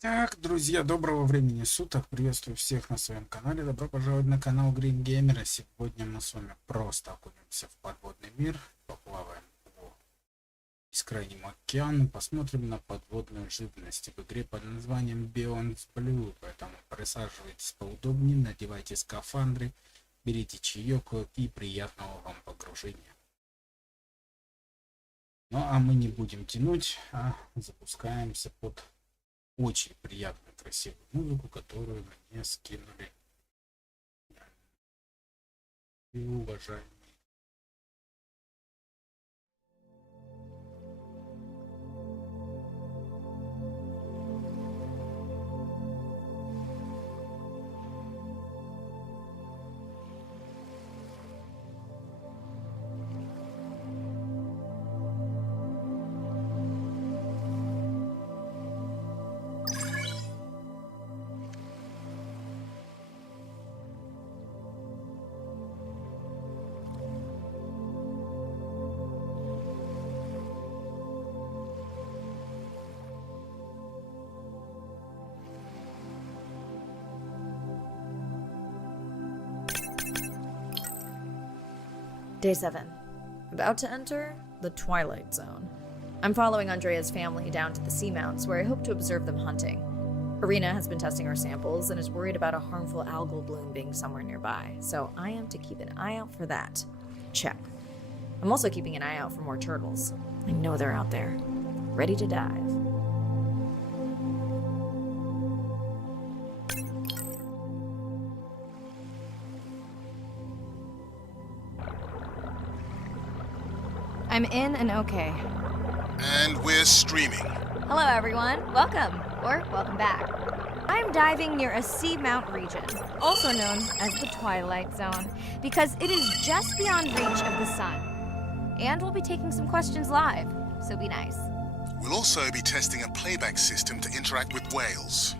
Итак, друзья, доброго времени суток. Приветствую всех на своем канале. Добро пожаловать на канал Green Gamer. Сегодня мы с вами просто окунемся в подводный мир, поплаваем по бескрайнему океану, посмотрим на подводную живность в игре под названием Beyond Blue. Поэтому присаживайтесь поудобнее, надевайте скафандры, берите чаек и приятного вам погружения. Ну а мы не будем тянуть, а запускаемся под очень приятную, красивую музыку, которую мне скинули и уважаемые. Day 7. About to enter the Twilight Zone. I'm following Andrea's family down to the seamounts where I hope to observe them hunting. Irina has been testing our samples and is worried about a harmful algal bloom being somewhere nearby, so I am to keep an eye out for that. Check. I'm also keeping an eye out for more turtles. I know they're out there, ready to dive. I'm in and okay. And we're streaming. Hello everyone, welcome, or welcome back. I'm diving near a seamount region, also known as the Twilight Zone, because it is just beyond reach of the sun. And we'll be taking some questions live, so be nice. We'll also be testing a playback system to interact with whales.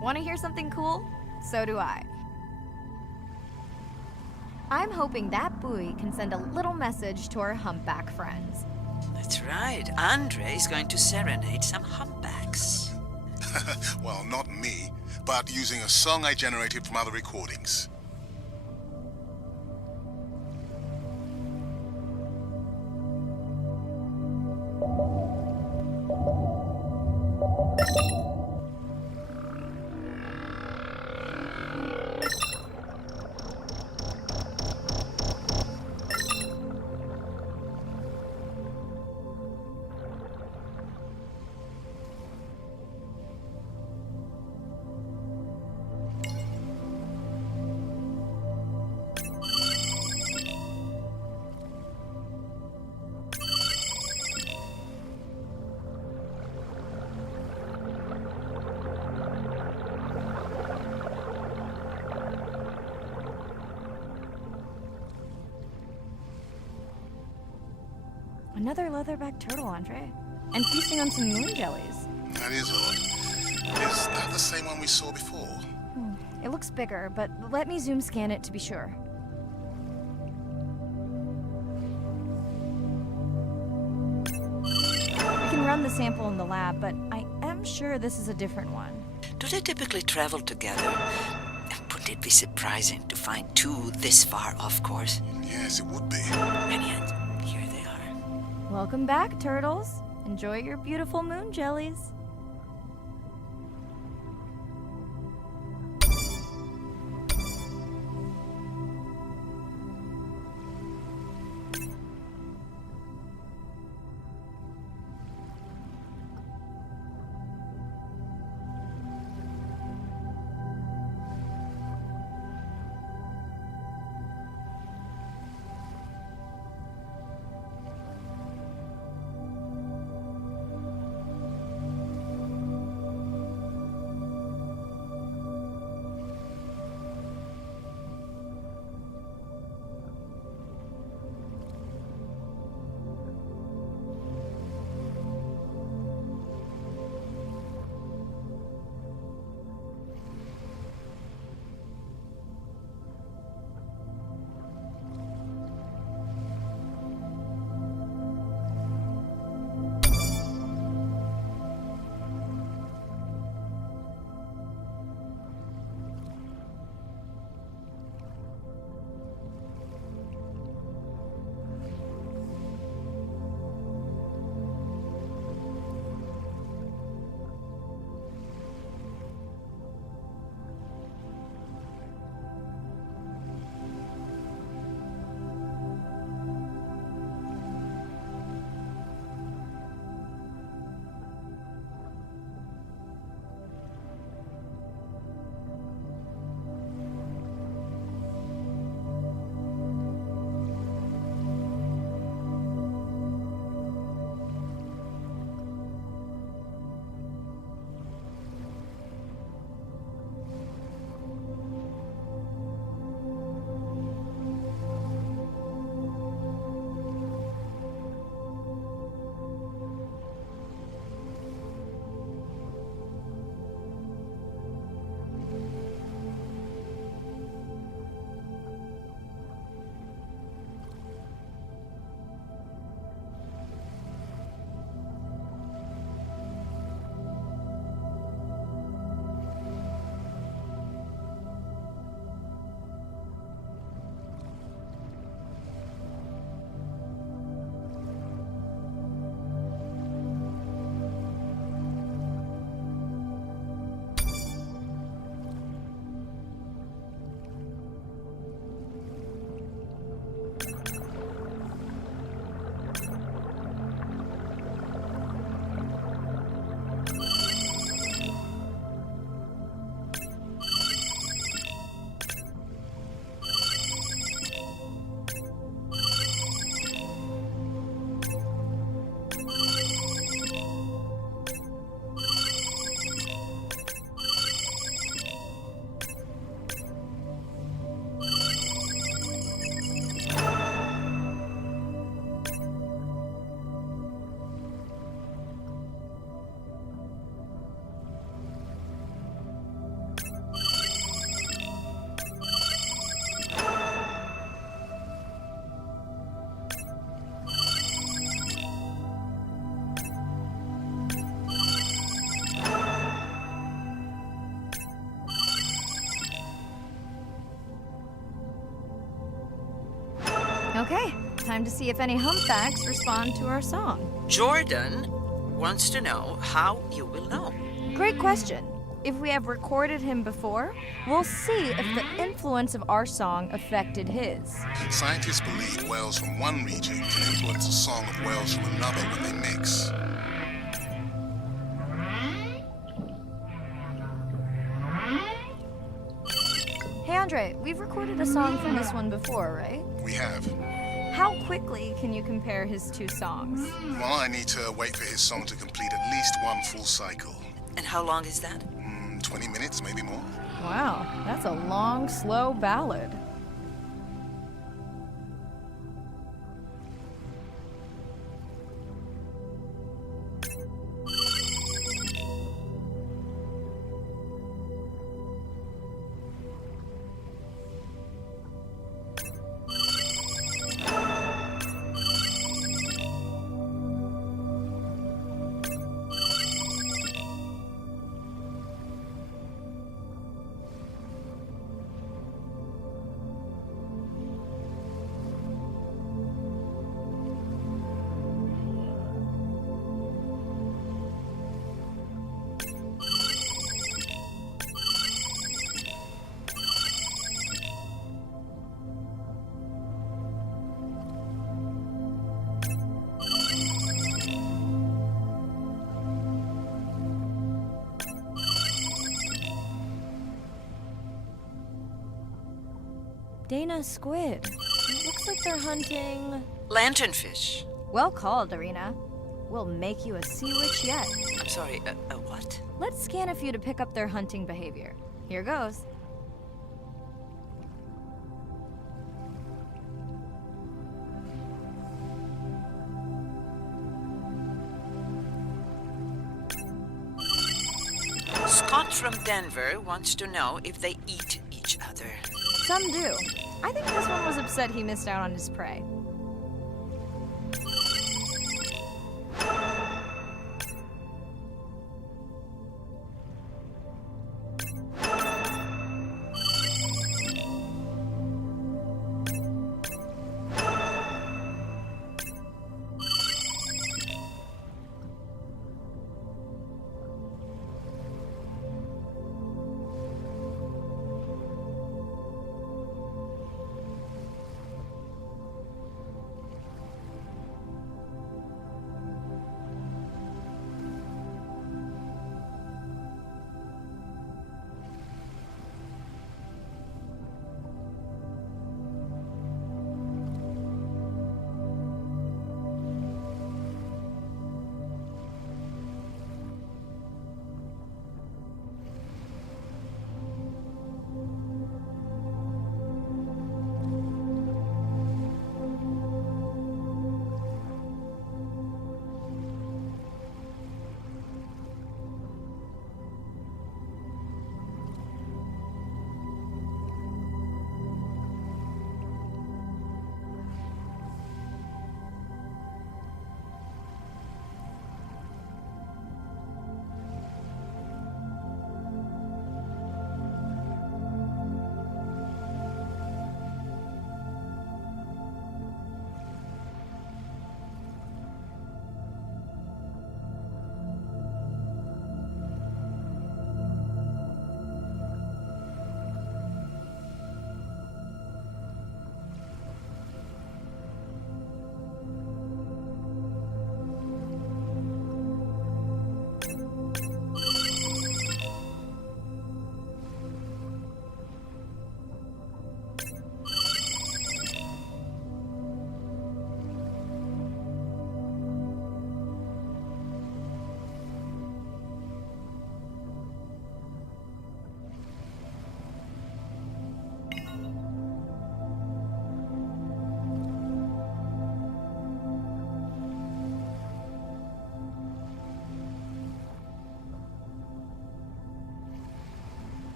Want to hear something cool? So do I. I'm hoping that buoy can send a little message to our humpback friends. That's right. Andre is going to serenade some humpbacks. Well, not me, but using a song I generated from other recordings. Another leatherback turtle, Andre. And feasting on some moon jellies. That is odd. Is that the same one we saw before? It looks bigger, but let me zoom scan it to be sure. We can run the sample in the lab, but I am sure this is a different one. Do they typically travel together? Wouldn't it be surprising to find two this far off course? Yes, it would be. And yet, here they are. Welcome back, turtles. Enjoy your beautiful moon jellies. Okay, time to see if any humpbacks respond to our song. Jordan wants to know how you will know. Great question. If we have recorded him before, we'll see if the influence of our song affected his. Scientists believe whales from one region can influence the song of whales from another when they mix. Hey Andre, we've recorded a song from this one before, right? We have. How quickly can you compare his two songs? Well, I need to wait for his song to complete at least one full cycle. And how long is that? 20 minutes, maybe more. Wow, that's a long, slow ballad. Dana squid. It looks like they're hunting... Lanternfish. Well called, Arena. We'll make you a sea witch yet. I'm sorry, a what? Let's scan a few to pick up their hunting behavior. Here goes. Scott from Denver wants to know if they eat each other. Some do. I think this one was upset he missed out on his prey.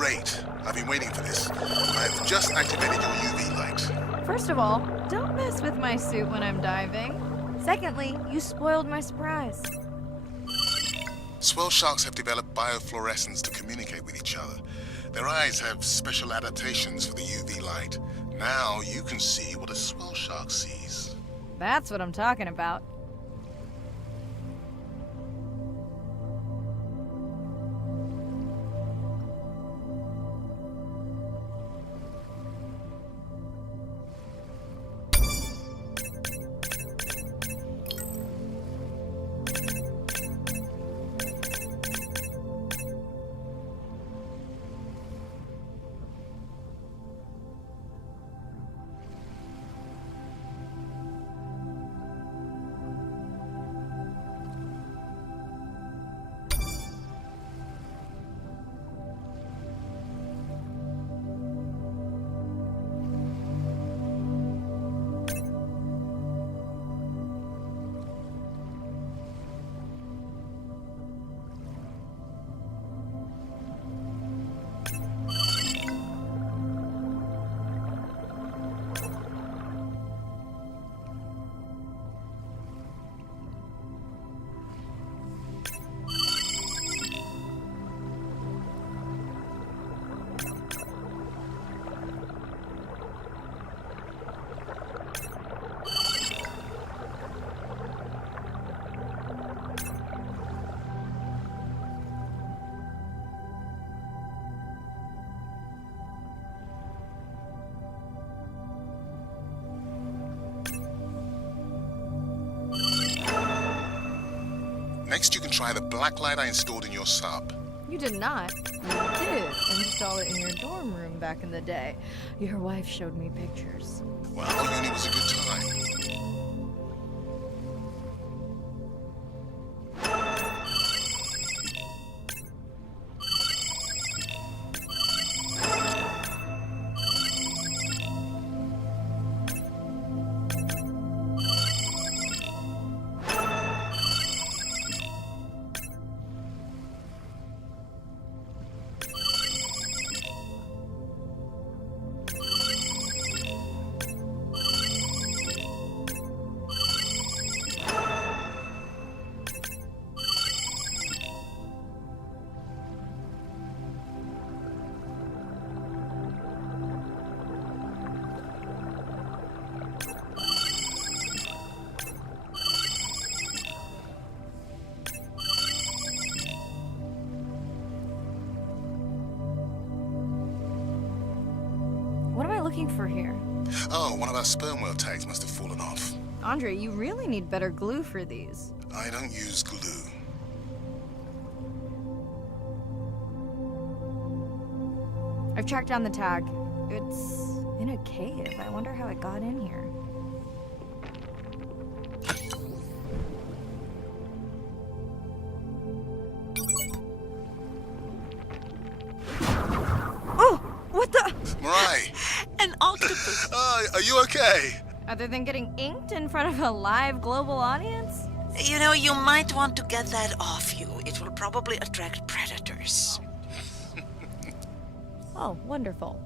Great. I've been waiting for this. I've just activated your UV light. First of all, don't mess with my suit when I'm diving. Secondly, you spoiled my surprise. Swell sharks have developed biofluorescence to communicate with each other. Their eyes have special adaptations for the UV light. Now you can see what a swell shark sees. That's what I'm talking about. Next, you can try the black light I installed in your sub. You did not. You did install it in your dorm room back in the day. Your wife showed me pictures. Well, uni was a good time. What am I looking for here? Oh, one of our sperm whale tags must have fallen off. Andre, you really need better glue for these. I don't use glue. I've tracked down the tag. It's in a cave. I wonder how it got in here. Oh! What the? Mirai! An octopus. Are you okay? Other than getting inked in front of a live global audience? You know, you might want to get that off you. It will probably attract predators. Oh, wonderful.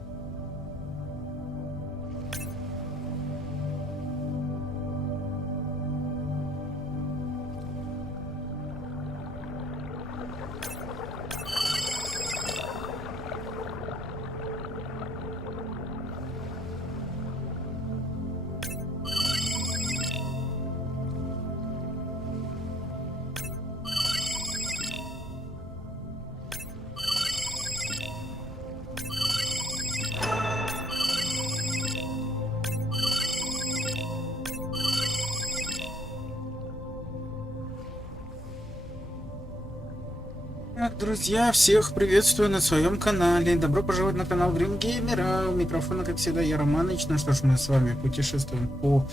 Так, друзья, всех приветствую на своем канале. Добро пожаловать на канал Геймера. У микрофона, как всегда, я Романыч. Ну что ж, мы с вами путешествуем по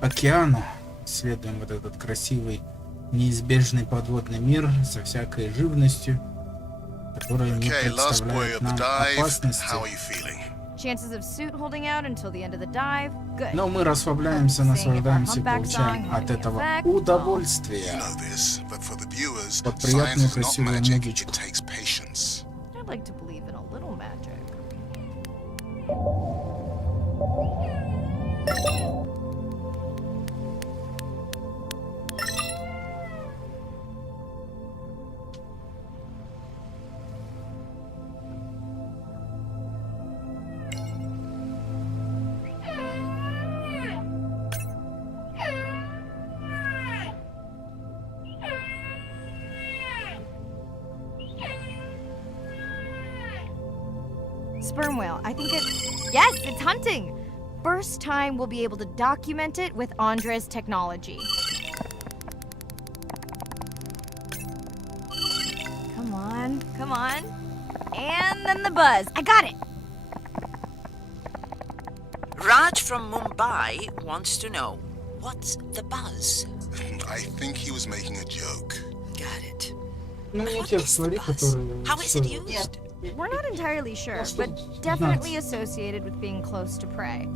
океану. Исследуем вот этот красивый, неизбежный подводный мир со всякой живностью, которая не представляет нам опасности. Chances of suit holding out until the end of the dive. Good. Но мы расслабляемся, наслаждаемся и получаем от этого удовольствие. Под приятную красивую музычку. I'd like to believe believe in a little magic. Sperm whale. I think it's... Yes, it's hunting! First time we'll be able to document it with Andre's technology. Come on, come on. And then the buzz. I got it! Raj from Mumbai wants to know, what's the buzz? I think he was making a joke. Got it. Ну, не What те is the твари, buzz? которые... How is it used? We're not entirely sure, but definitely associated with being close to prey.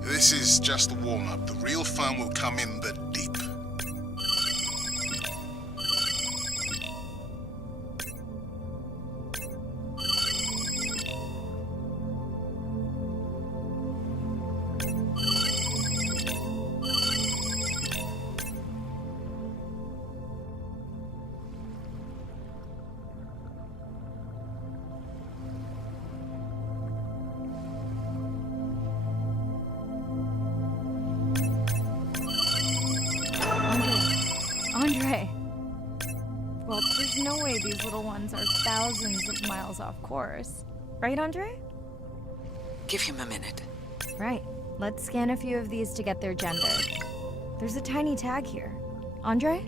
This is just the warm-up. The real fun will come in the deep. Andre. Well, there's no way these little ones are thousands of miles off course. Right, Andre? Give him a minute. Right. Let's scan a few of these to get their gender. There's a tiny tag here. Andre?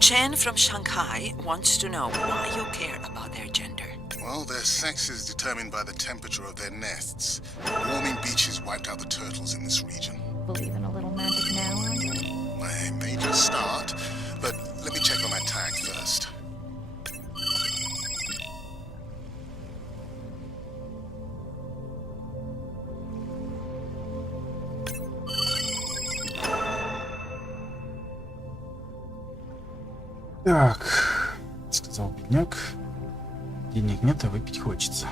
Chen from Shanghai wants to know why you care about their gender. Well, their sex is determined by the temperature of their nests. Warming beaches wiped out the turtles in this region. Believe in a little magic now, Andre? I may just start, but let me check on that tag first. Так, сказал бедняк. Денег нет, а выпить хочется.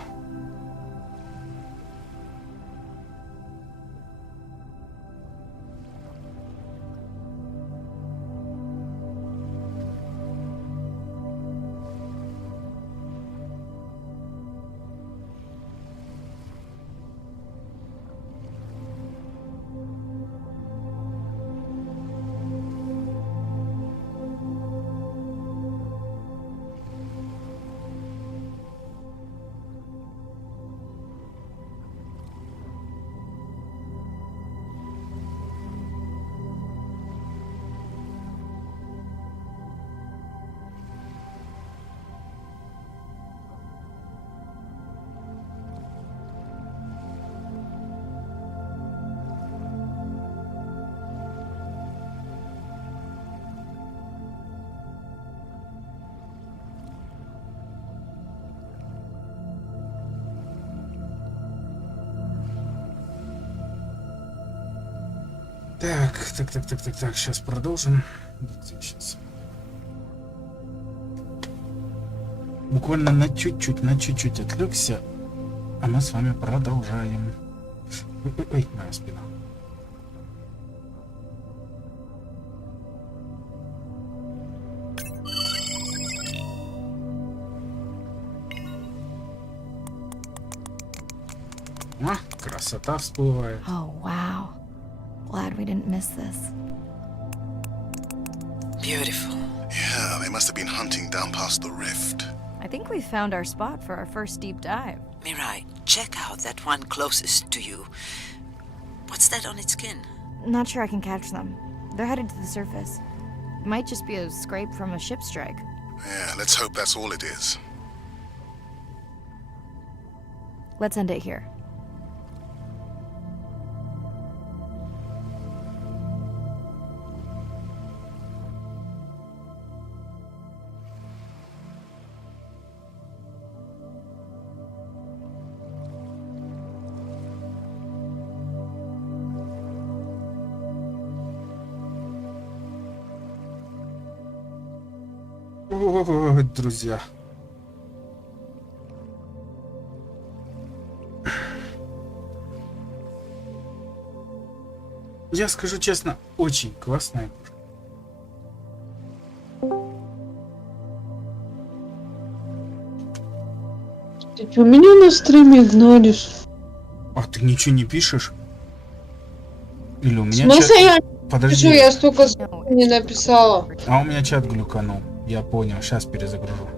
Так, сейчас продолжим. Сейчас. Буквально на чуть-чуть отвлекся, а мы с вами продолжаем. Ой, моя спина. А, красота всплывает. Oh, wow. Glad we didn't miss this. Beautiful. Yeah, they must have been hunting down past the rift. I think we found our spot for our first deep dive. Mirai, check out that one closest to you. What's that on its skin? Not sure I can catch them. They're headed to the surface. Might just be a scrape from a ship strike. Yeah, let's hope that's all it is. Let's end it here. О, друзья. Я скажу честно, очень классная игра. Ты что, меня на стриме игноришь? А ты ничего не пишешь? Или у В меня смысле я Подожди. пишу, я столько не написала. А у меня чат глюканул. Я понял, сейчас перезагружу.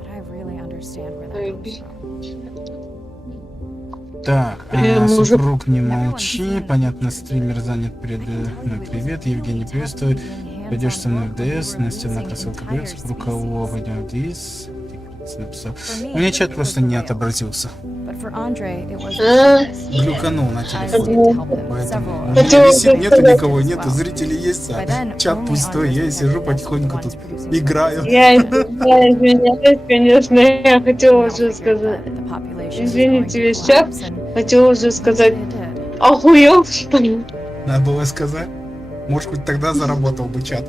Так, Мы уже- супруг не молчи. Понятно, стример занят привет, Евгений приветствует. Пойдешь со мной в ДС, Настя на красотка привет, супруг кого пойдем в ДС. Написал. У меня чат просто не отобразился. Глюканул на телефоне. Поэтому у меня висит, нету никого, нету, зрителей есть, а чат пустой. Я сижу потихоньку тут играю. Я извиняюсь, конечно, я хотела уже сказать. Извините, весь чат. Хотела уже сказать. Охуел, что ли? Надо было сказать. Может быть, тогда заработал бы чат.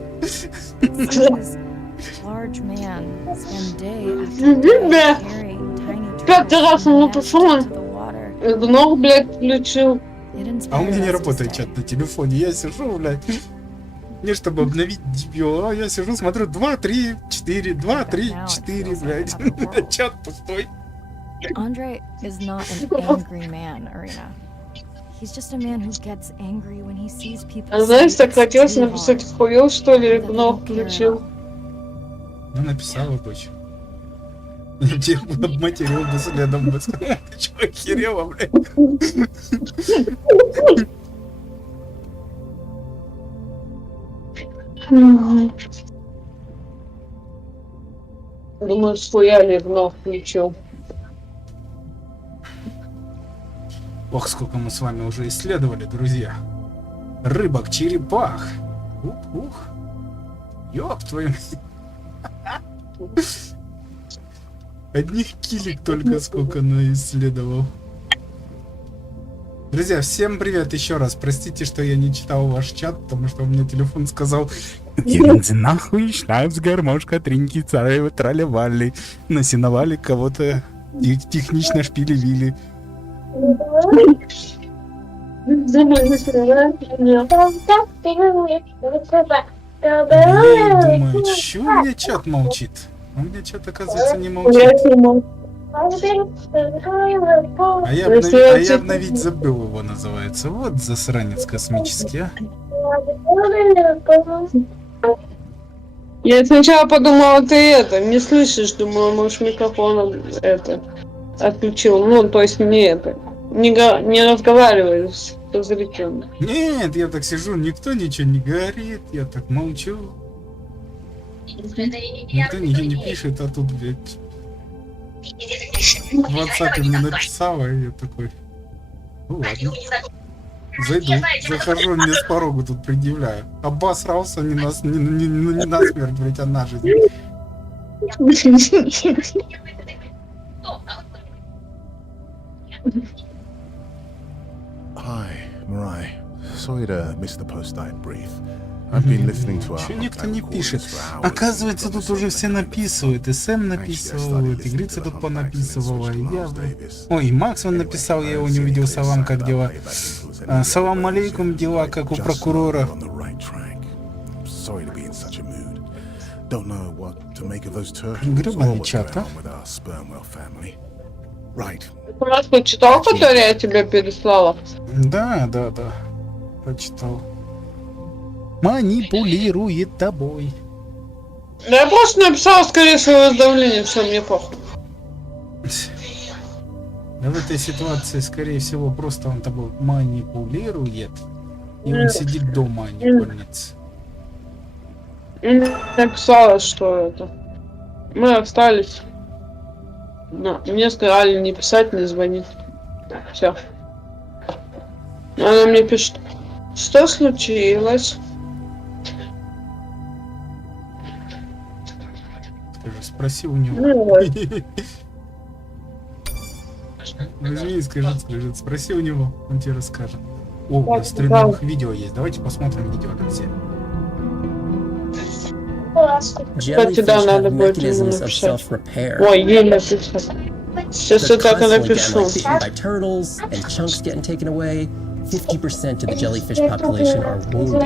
Да. Пятый раз он написал. Ног, блядь, включил. А у меня не работает чат на телефоне. Я сижу, блядь. Мне, чтобы обновить дебил, а я сижу, смотрю 2, 3, 4, 2, 3, 4, блядь. Чат пустой. Andre is not an angry man, Arena. He's just a man who gets angry when he sees people. А знаешь, так хотелось написать охуел, что ли, ног включил. Ну, написала дочь. Я тебе обматерил бы следом бы сказал. Ты чё, охерела, блядь? Думаю, схуяли ног включил. Ох, сколько мы с вами уже исследовали, друзья. Рыбок-черепах. Ух. Ёб твою. Одних килик только сколько наисследовал. Друзья, всем привет еще раз. Простите, что я не читал ваш чат, потому что у меня телефон сказал: «Идите нахуй, шнапс, гармошка, тринки, царева, тролливали». Насиновали кого-то, технично шпили-вили. Я думаю, чё у меня чат молчит? У меня чат, оказывается, не молчит. А я обновить забыл, его называется. Вот засранец космический, а. Я сначала подумала, ты это, не слышишь, думала, может, микрофон это отключил. Ну, то есть не разговариваешь с зрителем. Нет, я так сижу, никто ничего не говорит, я так молчу. Никто ничего не пишет, а тут, блядь, в WhatsApp мне написала, и я такой: ну ладно. Зайду, захожу, мне с порогу тут предъявляю. Обосрался не на смерть, блядь, а на жизнь. Hi, Mirai. Sorry to miss the post-night brief. I've been listening to our Чё никто не recordings пишет? for hours. Оказывается, тут уже все написывают. И Сэм написывал, и Игрица тут понаписывала, и я... Ой, и Макс он написал, я его не увидел. Салам, как дела? Салам алейкум, дела, как у прокурора. Гребаный чат, а? Ты читал, который я тебе переслала? Да. Прочитал. Манипулирует тобой. Да я просто написала, скорее всего, давление, все, мне похуй. Да в этой ситуации, скорее всего, просто он тобой манипулирует. И он сидит дома, а не в больнице. И написала, что это. Мы остались. Но мне сказали не писать, не звонить. Все. Она мне пишет: что случилось? Скажи, спроси у него. Возьми и скажи, спроси у него, он тебе расскажет. О, на стримовых видео есть. Давайте посмотрим видео, друзья. Кстати, да, Jellyfish надо have будет ему mechanisms of написать. self-repair. Ой, ей написать. Сейчас я They're так и constantly getting напишу. like bitten by turtles and chunks getting taken away. 50% of the jellyfish population are wounded.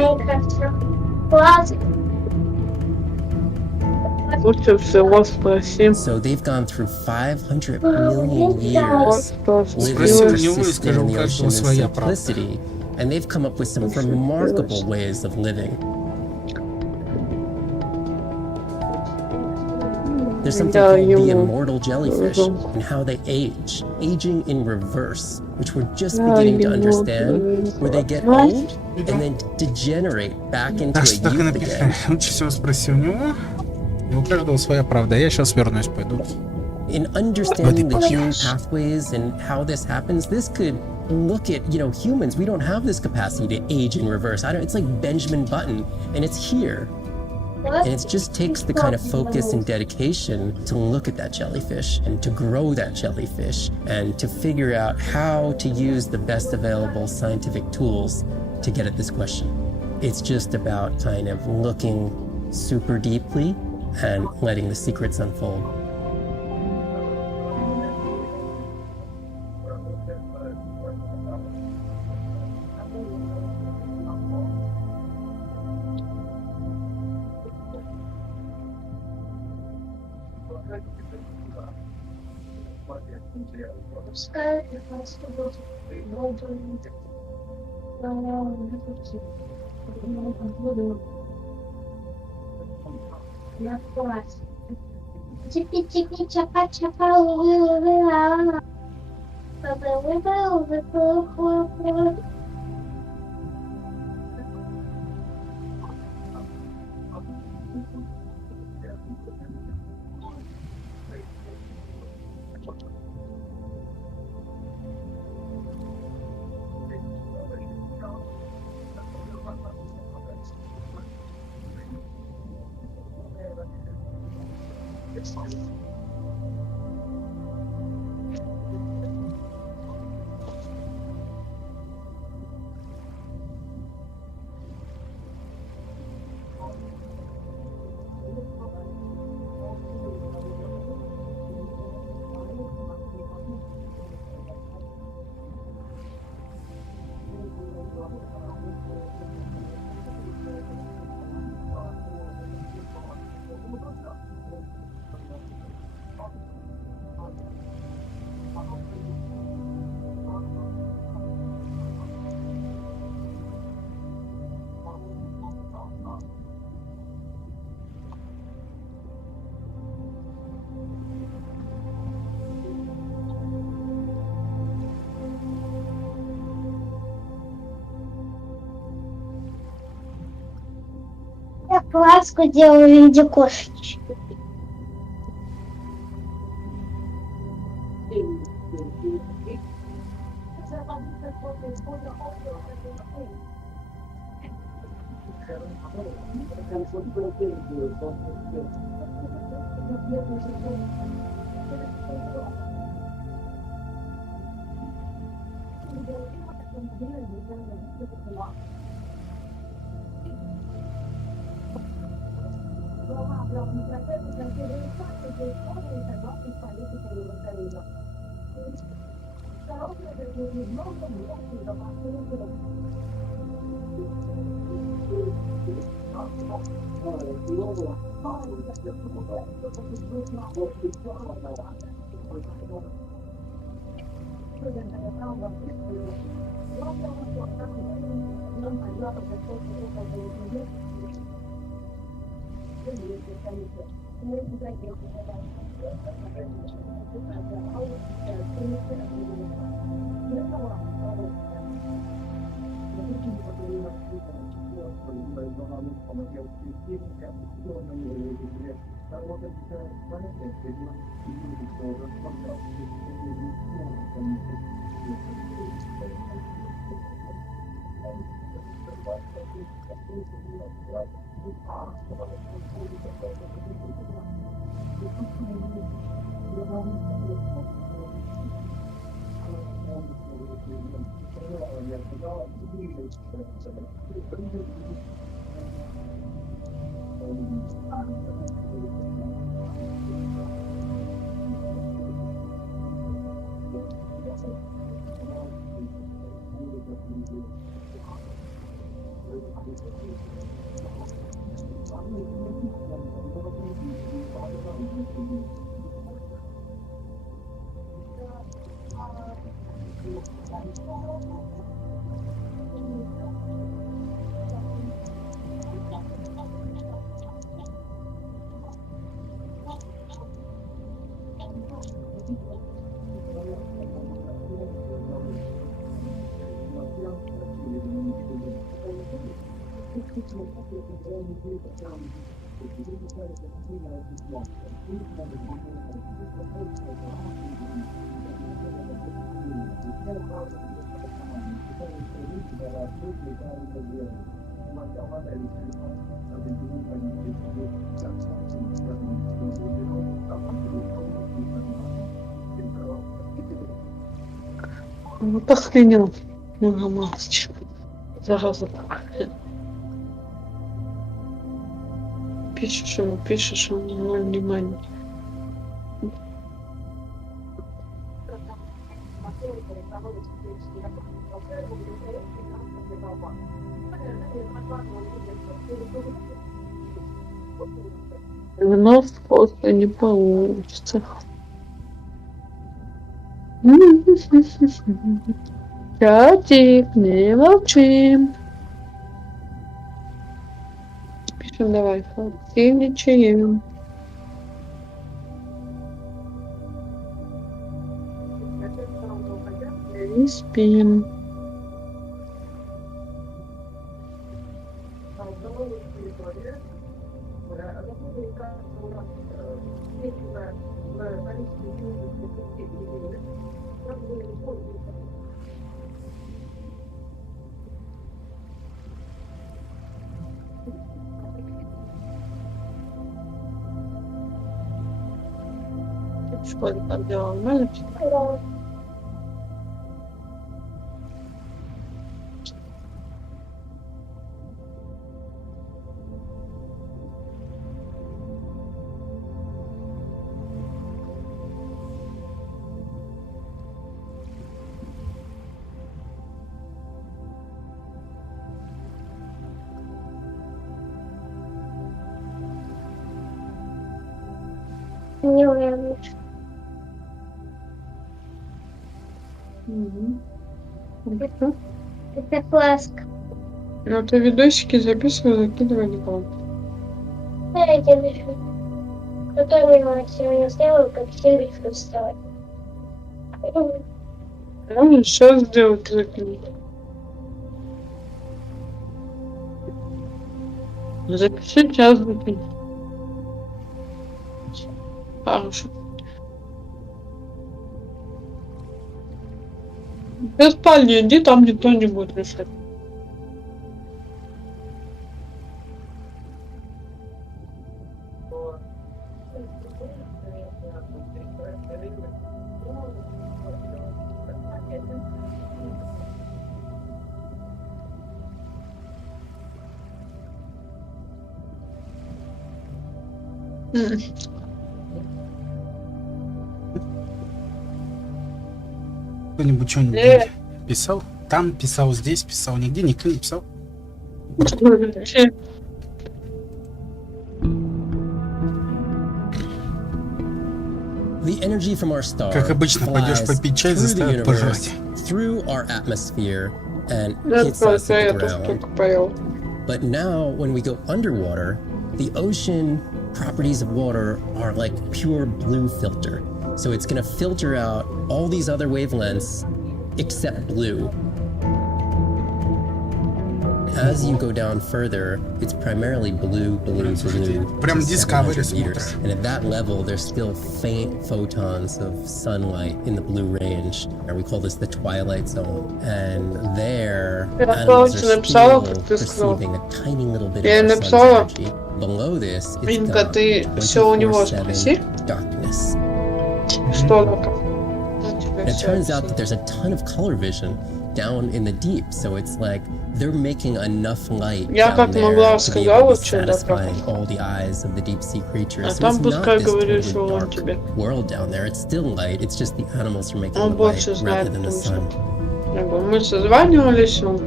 Лучше всего спроси. So they've gone through 500 million years Спроси living у and него и скажи, persisting in у the каждого ocean in своя правда. simplicity, and they've come up with some remarkable ways of living. There's something Да, called the ему immortal jellyfish скажу. and how they age, aging in reverse, which we're just Да, beginning to ему understand, where they get old and then degenerate back into Так a что так и youth напиши. again. Лучше всего спроси у него. И у каждого своя правда. Я сейчас вернусь, пойду. In understanding the gene pathways and how this happens, this could look at, humans. We don't have this capacity to age in reverse. It's like Benjamin Button, and it's here. And it just takes the kind of focus and dedication to look at that jellyfish and to grow that jellyfish and to figure out how to use the best available scientific tools to get at this question. It's just about kind of looking super deeply and letting the secrets unfold. Чипи-чипи, чапа-чапа, увы-увы-а. Увы-увы-увы-увы-увы. Я глазку делаю в виде кошечки. Ну, похренел. Много масочек. Зараза. Пишешь ему, ноль внимания. Вновь просто не получится. Чатик, не молчим. Пишем, давай, активничаем. Не спим. В школе так делал, нормально? Да. Не уверена. Хорошо. Это фласка. Ну, ты видосики записывай, закидывай, не помню. Да, я тебе напишу. Потом я сегодня сделаю, как сервис вставать. Ну, сейчас сделать закинуть. Запиши час закинуть. Хорошо. Ты в спальне иди, там никто не будет решать. Кто-нибудь что-нибудь писал? Там писал, здесь писал, нигде никто не писал. The energy from our star Как обычно, пойдешь flies попить чай, through the заставят universe, пожрать. through our atmosphere and Я hits us только at the эту ground. штуку поел. But now, when we go underwater, the ocean properties of water are like pure blue filter. So it's going to filter out all these other wavelengths except blue. As you go down further, it's primarily blue, blue, blue. Прям to Discovery 700 meters. смотрим. And at that level, there's still faint photons of sunlight in the blue range. And we call this the twilight zone. And there, Я animals точно are написала, still как ты сказал. perceiving a tiny little bit Я of the sun's написала. energy. Below this, it's Винка, got ты всё у него 24/7 спроси. darkness. Что такое? And it turns out that there's a ton of color vision down in the deep. So it's like they're making enough light Я down как there могла to be сказала, able to be что да, satisfying как. all the eyes of the deep sea creatures. А So там it's not пускай this говорит, totally что он dark тебе. world down there. It's still light. It's just the animals are making Он the light больше rather знает, than the потому sun. что мы созванивались, он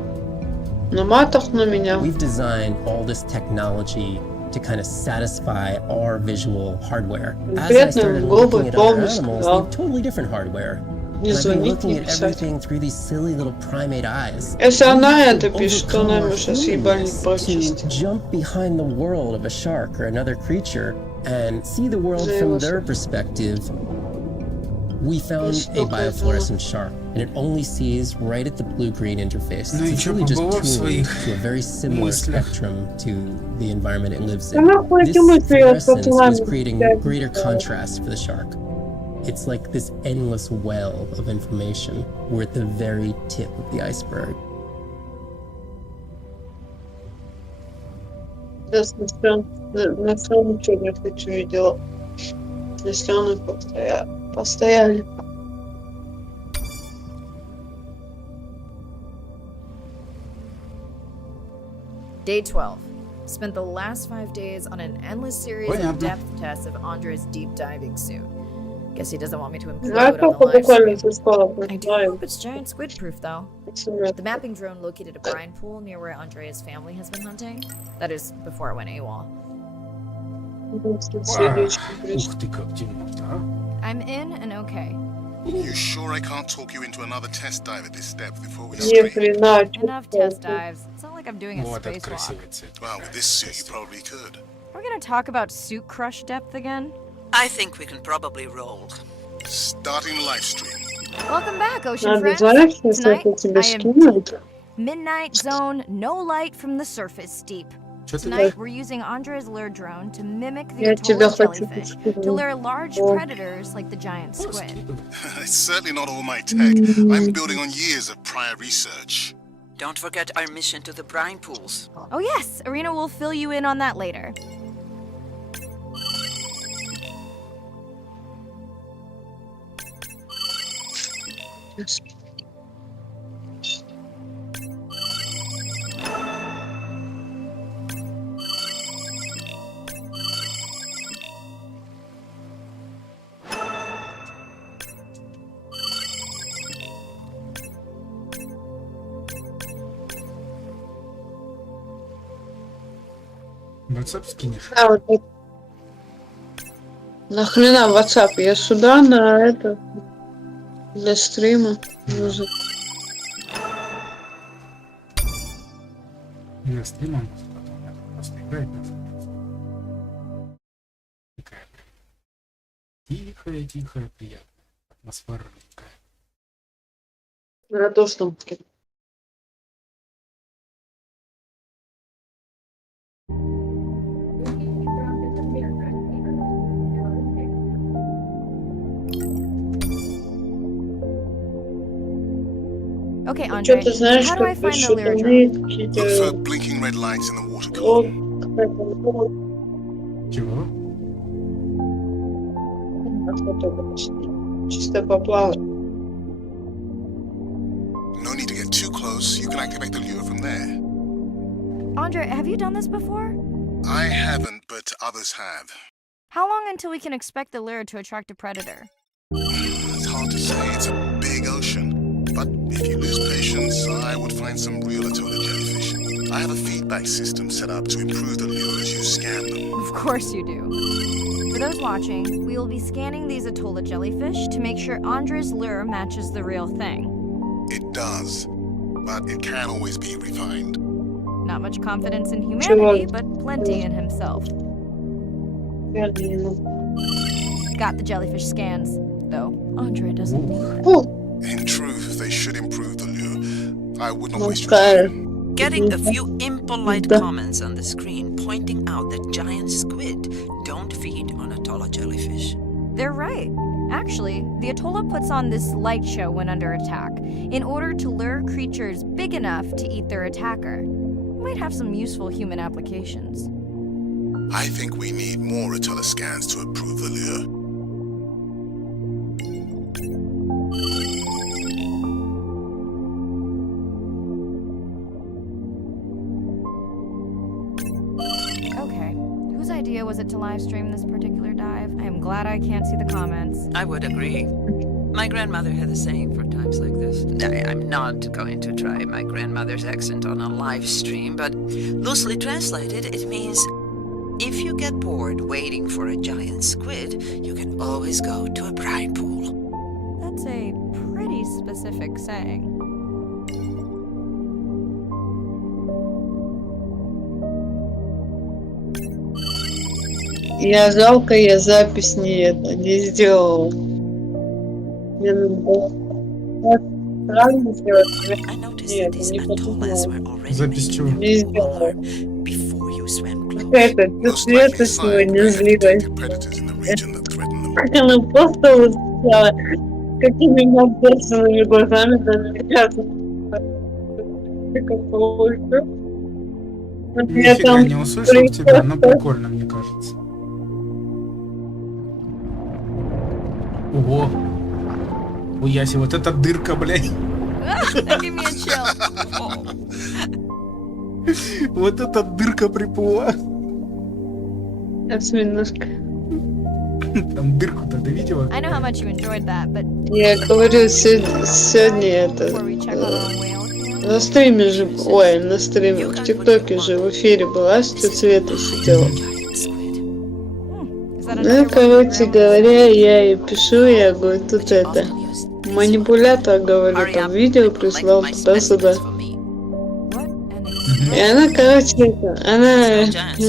наматов на меня. We've designed all this technology to kind of satisfy our visual hardware. As I started looking at other animals, they have totally different hardware. Не And I've been звонить, looking не at писать. everything through these silly little primate eyes. Если она We это can пишет, то overcome нам our уже съебали humanness прочесть. to jump behind the world of a shark or another creature and see the world from their perspective. We found a biofluorescent shark, and it only sees right at the blue-green interface. Ну и It's чё, really just побывав в tuned своих to a very similar мыслях? spectrum to the environment it lives Да in. нахуй эти This мысли от fluorescence was пацанами creating взять. greater contrast for the shark. It's like this endless well of information. We're at the very tip of the iceberg. Сейчас на самом ничего не хочу видела. Если он их постояли. Day 12. Spent the last 5 days on an endless series of Понятно. depth tests of Andre's deep diving suit. Guess he doesn't want me to Ну, implode я on the только live буквально stream. заспала, I do знаю. hope it's giant squid proof though. The mapping drone located a brine pool near where Andrea's family has been hunting. That is, before it went AWOL. Ух ты, как темно-то, а? I'm in and okay. You sure I can't talk you into another test dive at this depth before we Ни stream? хрена, Enough test dives. It's not like I'm doing a Вот этот spacewalk. красивый цвет. Well, with this suit, you probably could. Are we gonna talk about suit crush depth again? I think we can probably roll. Starting the live stream. Welcome back, ocean Надо friends. знаешь, если Tonight, это тебе I am скинут. midnight zone, no light from the surface deep. Чё ты Tonight, we're using Andre's lure drone to mimic the Я тебя atoll хочу jellyfish, to поскидывать. lure large О. predators like the giant squid. It's certainly not all my tech. I'm building on years of prior research. Don't forget our mission to the brine pools. Oh yes, Arena will fill you in on that later. WhatsApp скинешь? А, вот это. Нахрена WhatsApp? Я сюда на это для стрима нужен. На стримом потом надо просто играть на стриме. Такая тихая, приятная. Атмосфера такая. На то, что Okay, Andre, что-то знаешь, how do I как find the еще lure там drone? есть Look for какие-то blinking red lights in the water вот, column. какая-то Чего? чисто поплавать. No need to get too close. You can activate the lure from there. Andre, have you done this before? I haven't, but others have. How long until we can expect the lure to attract a predator? It's hard to say. It's a big ocean. But if you lose patience, I would find some real Atola jellyfish. I have a feedback system set up to improve the lure as you scan them. Of course you do. For those watching, we will be scanning these Atola jellyfish to make sure Andre's lure matches the real thing. It does, but it can always be refined. Not much confidence in humanity, but plenty in himself. Я не могу. Got the jellyfish scans, though Andre doesn't need them. Фу, In truth, they should improve the lure. I would not ну waste your кайф. time. Getting a few impolite Да. comments on the screen pointing out that giant squid don't feed on Atola jellyfish. They're right. Actually, the Atola puts on this light show when under attack, in order to lure creatures big enough to eat their attacker. Might have some useful human applications. I think we need more Atola scans to improve the lure. was it to live stream this particular dive? I am glad I can't see the comments. I would agree. My grandmother had a saying for times like this. I'm not going to try my grandmother's accent on a live stream, but loosely translated, it means if you get bored waiting for a giant squid, you can always go to a brine pool. That's a pretty specific saying. Я жалко, я запись не сделала. Мне надо было правильно сделать. I noticed Нет, that these не atolls were подумала. already Запись чего? making Не a сделала. alarm before you swam close. Какая-то Most цвета likely a sign сегодня they're злилась. detected predators in the region that threaten them. Как она просто выстрела, какими надбешенными глазами на меня. Вот я Нифига там не услышал тебя, но прикольно, мне кажется. Ого. Уяси, вот эта дырка, блядь. That gave me a chill. Вот эта дырка приплыла. Осьминожка. Там дырку-то ты видела? I know how much you enjoyed that, but Я говорю, сегодня это... before we check out our whale here. На стриме же, ой, на стриме, в ТикТоке же в эфире была, что Цвета сидела. Giant squid. Is that Ну, another короче one? говоря, я ей пишу, я говорю, тут это... Often used. Манипулятор, говорю, Hurry там up видео and collect прислал my туда-сюда. specimens for me. What an И она, короче, это, она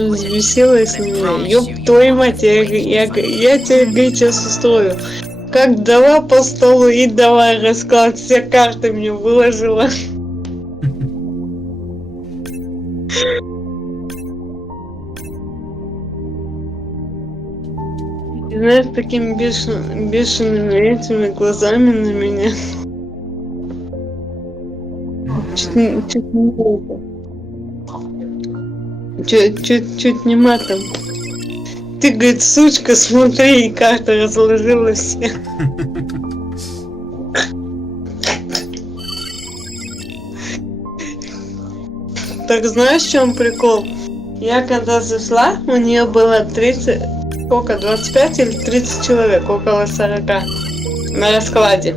взбесилась на меня. Ёб твою мать, я тебе, говорит, сейчас устрою. Как дала по столу и давай расклад, все карты мне выложила. И знаешь, такими бешеными этими глазами на меня. Чуть не матом. Ты, говорит, сучка, смотри, и карта разложила все. Так знаешь, в чем прикол? Я когда зашла, у нее было 30, сколько, 25 или 30 человек, около 40 на раскладе.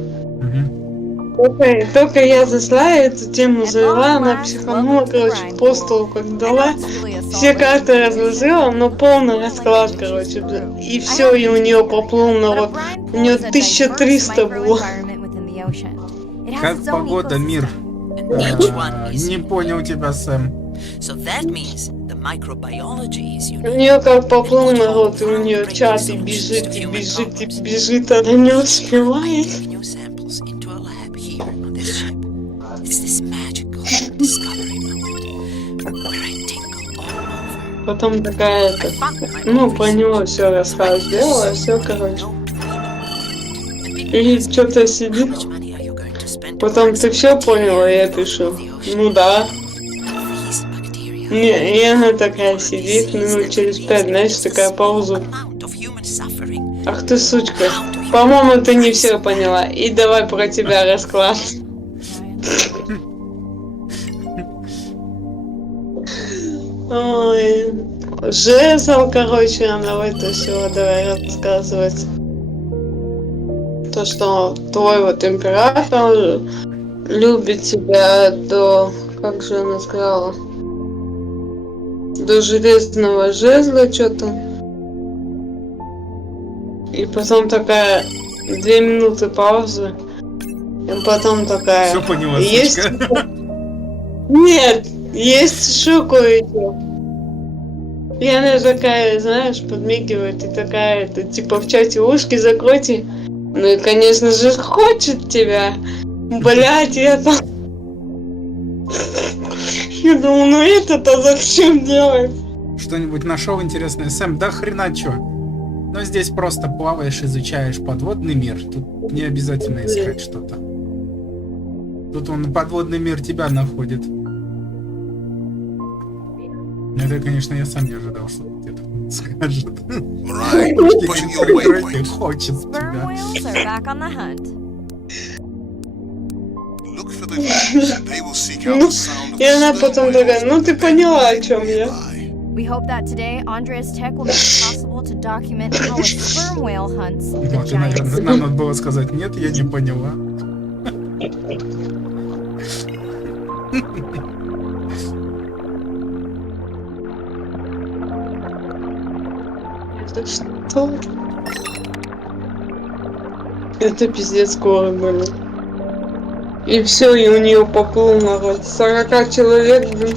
Только я зашла, эту тему завела, она психанула, короче, по столу как дала. Все карты разложила, но полный расклад, короче. И все, и у нее поплыл народ. У нее 1300 было. Как погода, мир? And each one is Не понял тебя, Сэм. So that means the microbiology is У unique. нее как поплыл народ, и у нее чат и бежит, и бежит, и бежит, она не успевает. New samples into a lab here on this ship. It's this magical discovery moment where I tingle all over. Потом такая это, ну, по нему все рассказ сделала, все, короче. И что-то сидит. Потом ты все поняла, я пишу. Ну да. Не, и она такая сидит, минут через 5, знаешь, такая пауза. Ах ты сучка. По-моему, ты не все поняла. И давай про тебя расклад. Ой. Жезл, короче, она в это все давай рассказывать. То, что твой вот император любит тебя до... Как же она сказала? До железного жезла что-то. И потом такая 2 минуты паузы. И потом такая... Все поняла, есть... сучка. Нет, есть еще кое-что. И она такая, знаешь, подмигивает и такая, это, типа в чате ушки закройте. Ну и, конечно же, хочет тебя. Блять, это... Я думаю, ну это-то зачем делать? Что-нибудь нашел интересное, Сэм? Да хрена чё. Но здесь просто плаваешь, изучаешь подводный мир. Тут не обязательно искать что-то. Тут он подводный мир тебя находит. Это, конечно, я сам не ожидал, что тебе так скажет. Right, pushing your waypoint. Хочет Sperm тебя. whales are back on the hunt. Look for the leaves. They will seek out the sound of И она the потом sperm такая, whales ну ты поняла, о чем я. nearby. We hope that today Andrea's tech will make it possible to document how a sperm whale hunts the Вот, и, giant наверное, sea. нам надо было сказать, нет, я не поняла. Это что? Это пиздец скоро было. И все, и у нее поплыл народ. 40 человек, блин,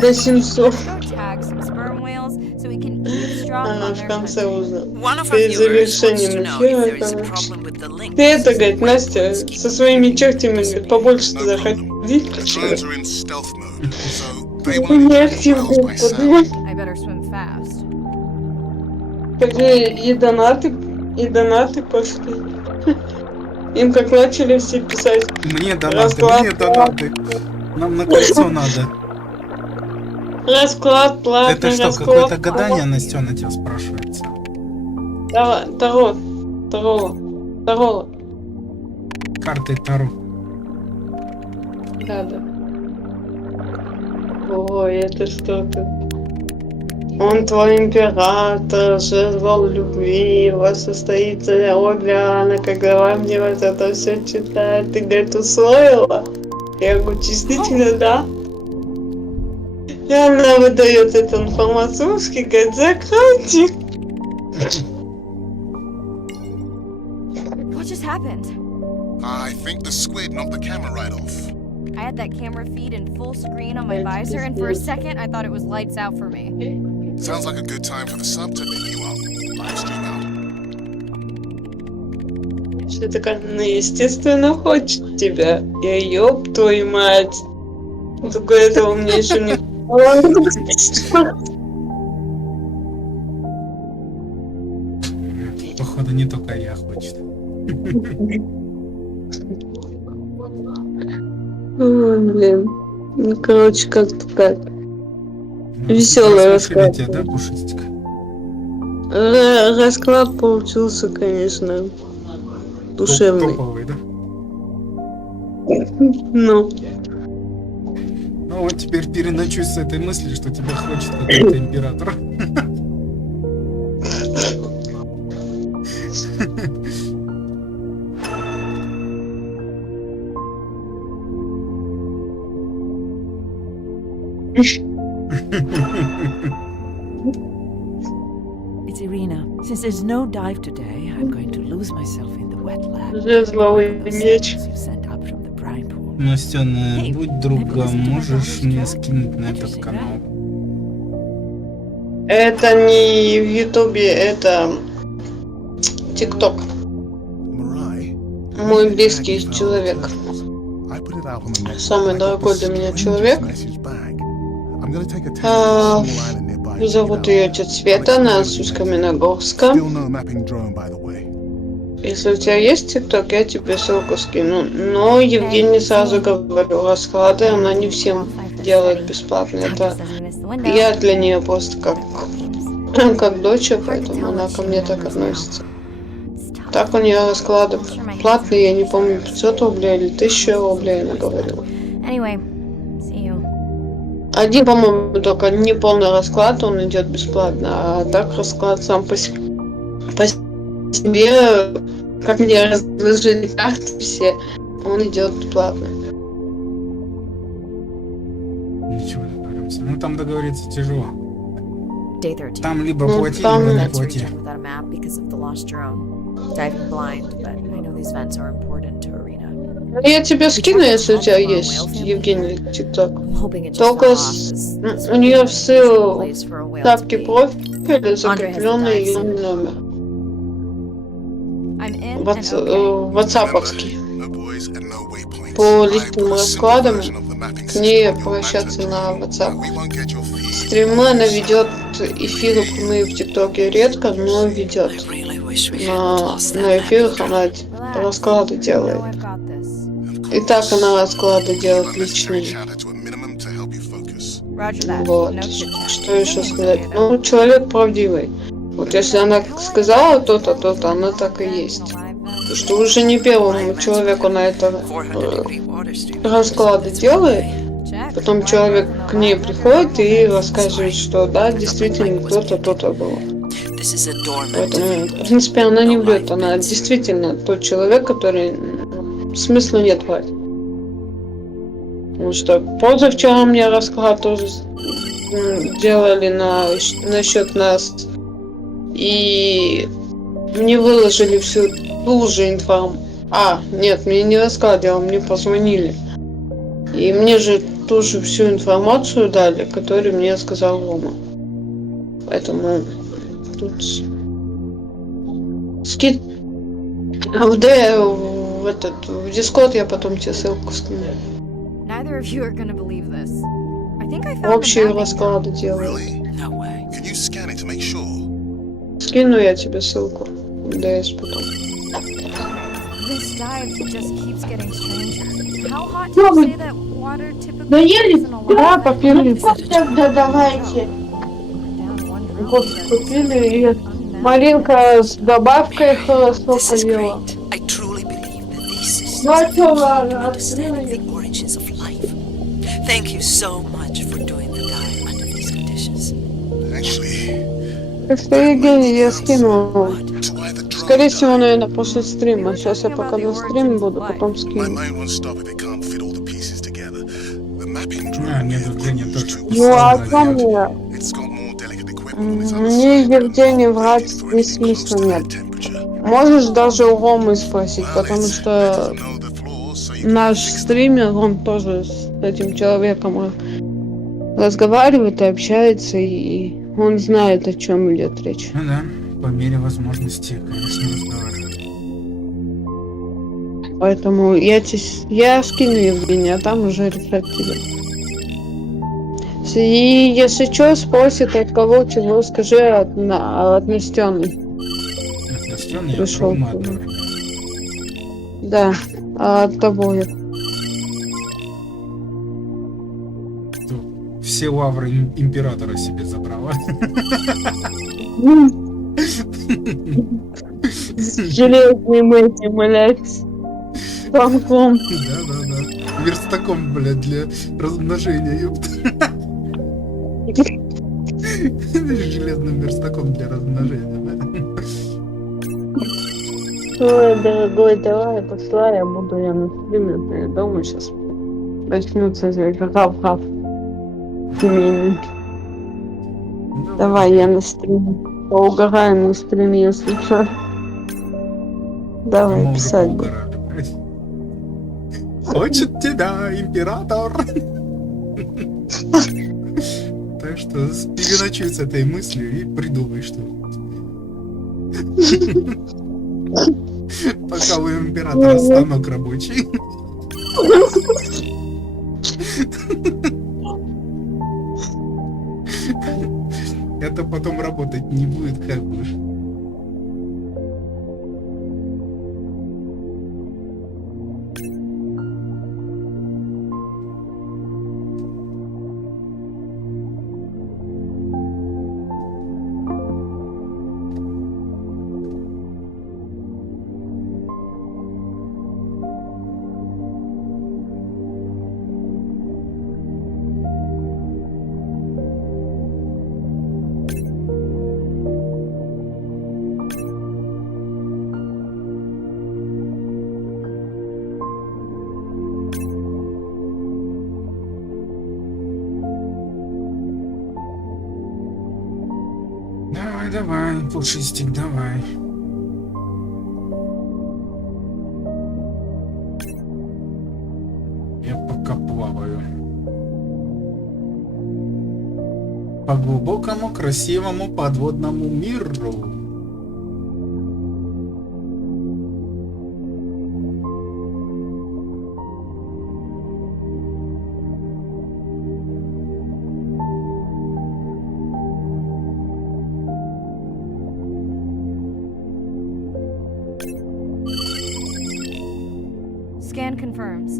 до 700. Go tag some sperm whales so we can eavesdrop Она on в their конце hunting. узнала. One of our Перед viewers wants завершением to know эфира, if there is a короче. problem with the link. Ты это, говорит, Настя, со своими чертями, говорит, побольше No заходи. problem. The drones are in stealth mode, so they will Не only catch активно, whales by sound. подумай. I better swim fast. И донаты пошли. Им как начали все писать. Мне донаты, Расклад мне донаты. Нам на кольцо надо. Расклад платный, Это что, расклад какое-то гадание, Настена, тебя спрашивается? Таро. Карты Таро. Да. Ой, это что-то. Он твой император, жезл любви, у вас состоится океана, когда вам мне вот это все читает. Ты, говорит, усвоила? Я говорю, действительно, да. И она выдает эту информацию, говорит, закройте. What just happened? I think the squid knocked the camera right off. I had that camera feed in full screen on my visor, and for a second I thought it was lights out for me. Sounds like a good time for the sub to pick you up. Live stream out. Что такое? Ну, естественно, хочет тебя. Я ёб твою мать. Только этого мне еще не... Походу, не только я хочет. Ой, блин. Ну, короче, как-то так. Веселый расклад. Тебя, да, Пушистик? Расклад получился, конечно, душевный. Топовый, да? Ну, Ну вот теперь переночуй с этой мыслью, что тебя хочет какой-то император. It's Irina. Since there's no dive today, I'm going to lose myself in the wet lab. жезловый One of the меч. samples you sent up from the brine pool. Настена, Hey, будь другом, maybe listen to my можешь brother's мне talk. скинуть на этот Interesting, канал? Это не в Ютубе, это ТикТок. Mirai, Мой близкий человек. I put it out on the net. Самый I got дорогой this для меня strangest человек. message back. I'm gonna take a test А, on a small island nearby and check Зовут it ее out. тетя Света, она с Усть-Каменогорска. Still no mapping drone, by the way. Если у тебя есть ТикТок, я тебе ссылку скину. Но Евгений сразу говорю, расклады она не всем делает бесплатно. Это я для нее просто как дочь, поэтому она ко мне так относится. Так у нее расклады платные, я не помню, 500 рублей или 1000 рублей она говорила. Anyway, see you. Один, по-моему, только не полный расклад, он идет бесплатно, а так расклад сам по себе, как мне разложили карты все, он идет платно. Ничего, договоримся. Ну там договориться тяжело. Day 13. Там либо Ну, плати, там- либо не Vents плати. returned without a map because of the lost drone. Diving blind, but I know these vents are important to Arena. Я тебе скину, если у тебя есть, Евгений, ТикТок. I'm hoping it just Только fell с- off, as this у would нее be в a terrible ссылке place for a whale to тапки be. профиля закрепленный ее номер. I'm in and В ватсаповский. No buoys and no waypoints. По I личным put a simple раскладам version of the mapping к ней system on your обращаться map на to- WhatsApp. We won't get your feed. Стримы она ведет, эфиры прямые в ТикТоке редко, но ведет. I really wish we hadn't lost that На эфирах mapping она Relax. расклады I делает. know I've got this. И так она расклады Keep делает unnecessary личные. chatter to a minimum to help you focus. Roger that. Вот. No chit-chat. Что еще сказать? Ну, человек правдивый. Вот если она сказала то-то, то-то, она так и есть. Что уже не первому человеку на это 400-degree water stream. расклады делает, Check. Потом человек к ней приходит и рассказывает, что да, действительно то-то, то-то было. This is a dormant. Поэтому, в принципе, она не врет, она действительно тот человек, который смысла нет врать. Потому что позавчера мне расклад тоже делали насчет нас. И мне выложили всю ту же информацию. Нет, мне не расклад делал, мне позвонили. И мне же тоже всю информацию дали, которую мне сказал Рома. Поэтому тут скид. В Discord я потом тебе ссылку скину. Neither of you are gonna believe this. I think I found the Общие mapping расклады делаю. Really? No way. Can you scan it to make sure? Скину я тебе ссылку. ДС потом. This dive just keeps getting stranger. How hot do you say that water typically Доели? is in a lot Да, of попили. Тогда давайте. down one road Кофе that's купили и unmapped. Маринка с добавкой хорошо This is поела. great. I truly believe that these systems Ну, а are чё, key to ладно, understanding открыли. the origins of life. Thank you so much for doing the dive under these conditions. Actually, Так что, Евгений, я скину. to either drive Скорее всего, dive, наверное, после стрима. Сейчас я пока на стриме буду, потом my скину. mind won't stop if it can't fit all the pieces together. The mapping Да, drone мне we тут have Женя used тоже to Ну, а писал, о чем говорит. я? It's got more delicate equipment on its other Мне, side, but Евгений, not врать rated for не anything close смысла to нет. that temperature. Можешь даже у Ромы спросить, Well, потому it's что better to know the flaws so you can наш fix them. стример, он тоже с этим человеком разговаривает и общается, и он знает, о чем идет речь. Ну да, по мере возможности, конечно, разговаривать. Поэтому я скину Евгения, а там уже решать тебе. И если что, спросит от кого чего, скажи от Настены. Настен, я Пришел. Рома одновременно. Да, от тобой. Тут все лавры императора себе забрала. С железным этим, блядь, танком. Да. Верстаком, блядь, для размножения, ёпта. Железным верстаком для размножения, да? Ой, дорогой, давай, пошла, я буду на стриме, я дома сейчас начнутся гав-гав. Давай, я на стриме. Поугараю на стриме, если что. Давай, Мы уже писать буду. поугарали, блядь. Хочет тебя император. Так что переночуй с этой мыслью и придумай что-нибудь. Пока у императора станок рабочий. Это потом работать не будет, как будешь. Давай, пушистик, давай. Я пока плаваю. По глубокому, красивому подводному миру. Scan confirms.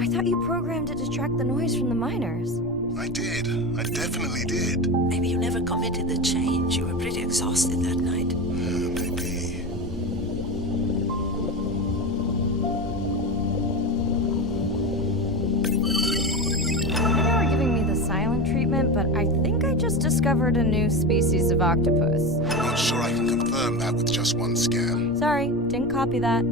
I thought you programmed it to track the noise from the miners. I did. I definitely did. Maybe you never committed the change. You were pretty exhausted that night. Maybe. discovered a new species of octopus. Not sure I can confirm that with just one scan. Sorry, didn't copy that.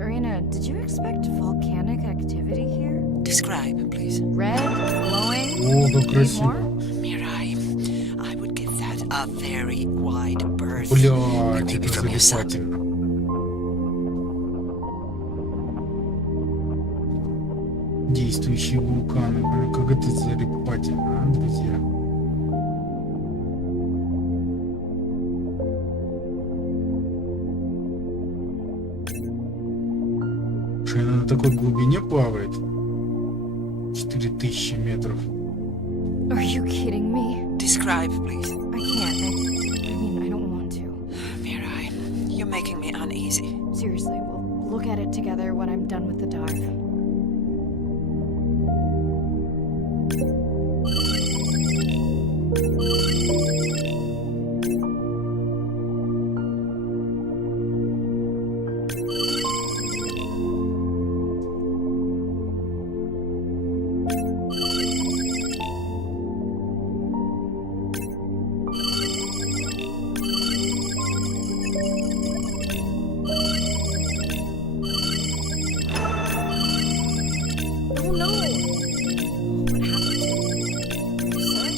Irina, did you expect volcanic activity here? Describe, please. Red, glowing, О, как need красиво. more? Mirai, I would give that a very wide berth. Блядь, Maybe это from your son. залипательно. Действующие вулканы. Блин, как это залипательно, а, друзья? Что она на такой глубине плавает? 4000 метров. Are you kidding me? Describe, please. I can't. I mean, I don't want to. Mirai, you're making me uneasy. Seriously, we'll look at it together when I'm done with the dive. Oh no! What happened? Are you sick?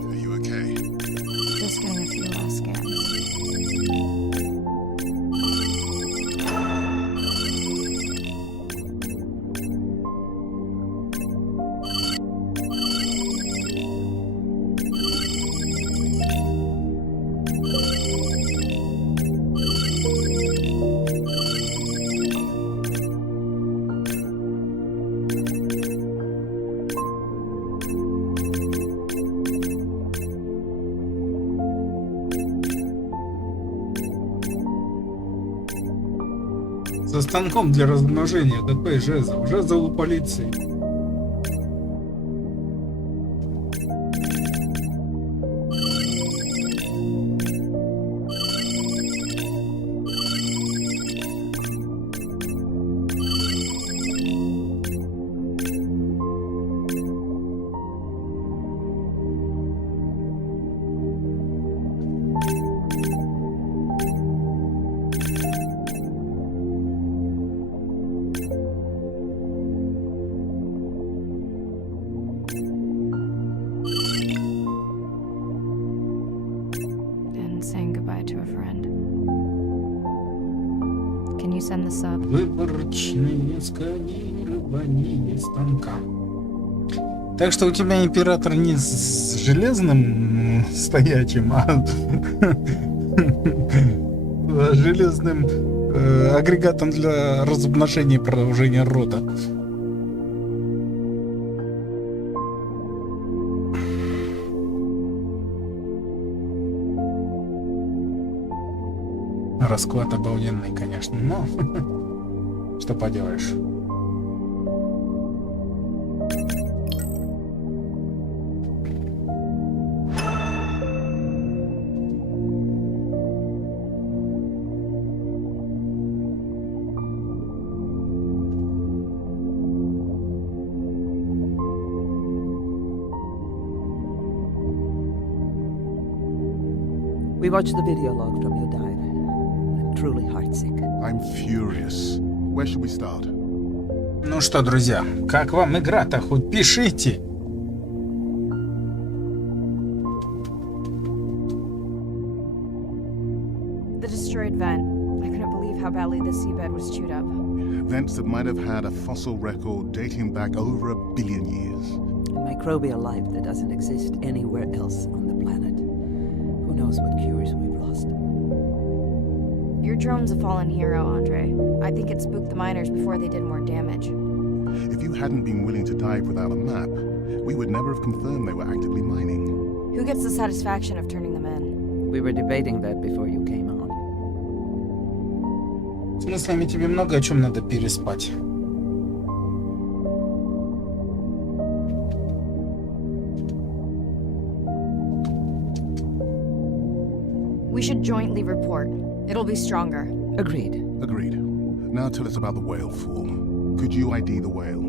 Are you okay? Just getting a few last scans. Со станком для размножения. Какой жезл? Жезл у полиции. And saying goodbye to a friend. Can you send the sub? Выборочное сканирование станка. Так что у тебя император не с железным стоячим, а железным агрегатом для размножения и продолжения рода. Расклад обалденный, конечно, но что поделаешь. We watched the video log from your dive. I'm truly heartsick. I'm furious. Where should we start? Ну что, друзья, как вам игра-то? Хоть пишите. The destroyed vent. I couldn't believe how badly the seabed was chewed up. Vents that might have had a fossil record dating back over 1 billion years. Microbial life that doesn't exist anywhere else on the planet. Who knows what cures we've lost? Your drone's a fallen hero, Andre. I think it spooked the miners before they did more damage. If you hadn't been willing to dive without a map, we would never have confirmed they were actively mining. Who gets the satisfaction of turning them in? We were debating that before you came on. С мыслями тебе много о чем надо переспать. We should jointly report. It'll be stronger. Agreed. Agreed. Now tell us about the whale fall. Could you ID the whale?